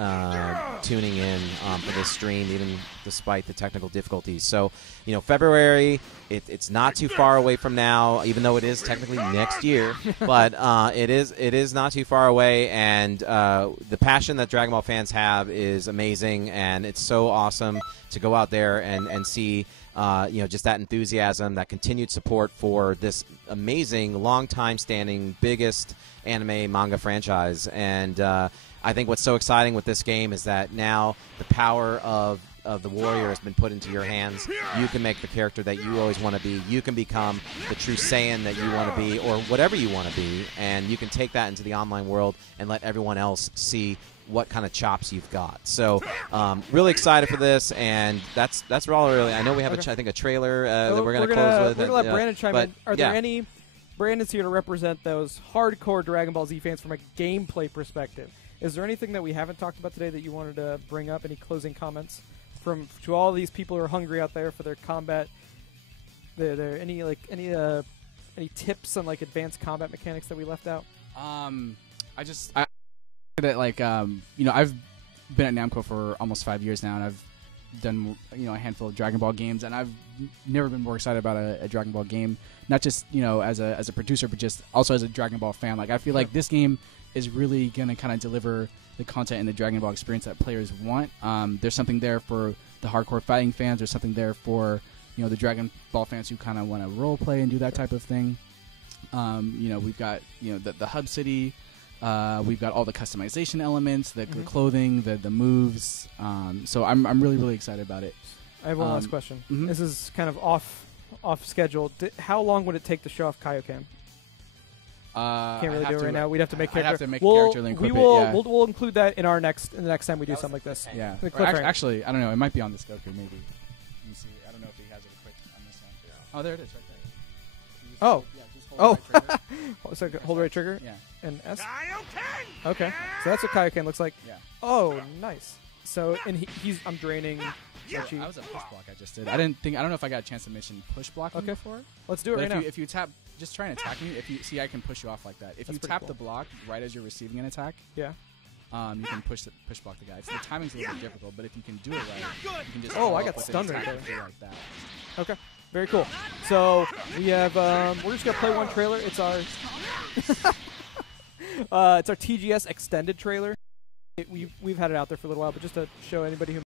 tuning in for this stream, even despite the technical difficulties. So, February, it's not too far away from now, even though it is technically next year. But it is not too far away, and the passion that Dragon Ball fans have is amazing, and it's so awesome to go out there and see just that enthusiasm, that continued support for this amazing, long-time-standing, biggest anime manga franchise. And I think what's so exciting with this game is that now the power of the warrior has been put into your hands. You can make the character that you always want to be. You can become the true Saiyan that you want to be, or whatever you want to be, and you can take that into the online world and let everyone else see what kind of chops you've got. So really excited for this, and that's all really. I know we have I think a trailer that we're going to close with. We're going to let Brandon chime in. Are there any... Brandon's here to represent those hardcore Dragon Ball Z fans from a gameplay perspective. Is there anything that we haven't talked about today that you wanted to bring up? Any closing comments to all these people who are hungry out there for their combat? Any tips on advanced combat mechanics that we left out? I've been at Namco for almost 5 years now, and I've done a handful of Dragon Ball games, and I've never been more excited about a Dragon Ball game. Not just as a producer, but just also as a Dragon Ball fan. I feel like this game is really gonna kind of deliver the content and the Dragon Ball experience that players want. There's something there for the hardcore fighting fans. There's something there for the Dragon Ball fans who kind of want to role play and do that type of thing. We've got the hub city. We've got all the customization elements, the clothing, the moves. So I'm really, really excited about it. I have one last question. This is kind of off schedule. How long would it take to show off Kaioken? Can't really do it right now. We'd have to make character. I'd have to make a character and equip it, yeah. We'll include that in our the next time we do something like this. Yeah. The Actually, I don't know. It might be on this Goku, maybe. Let me see. I don't know if he has it equipped on this one. Oh, there it is, right there. Oh. Hold right So hold right trigger. Yeah. And S. Okay. So that's what Kaioken looks like. Yeah. Oh, nice. So and I'm draining. That was a push block I just did. I don't know if I got a chance to mention push blocking before. Let's do it right now. If you tap, just try and attack me. If you see, I can push you off like that. If you tap the block right as you're receiving an attack, yeah, you can push block the guy. So the timing's a little bit difficult, but if you can do it right, you can just. Oh, I got stunned right there. Like that. Okay, very cool. So we have we're just gonna play one trailer. It's our it's our TGS extended trailer. We've had it out there for a little while, but just to show anybody who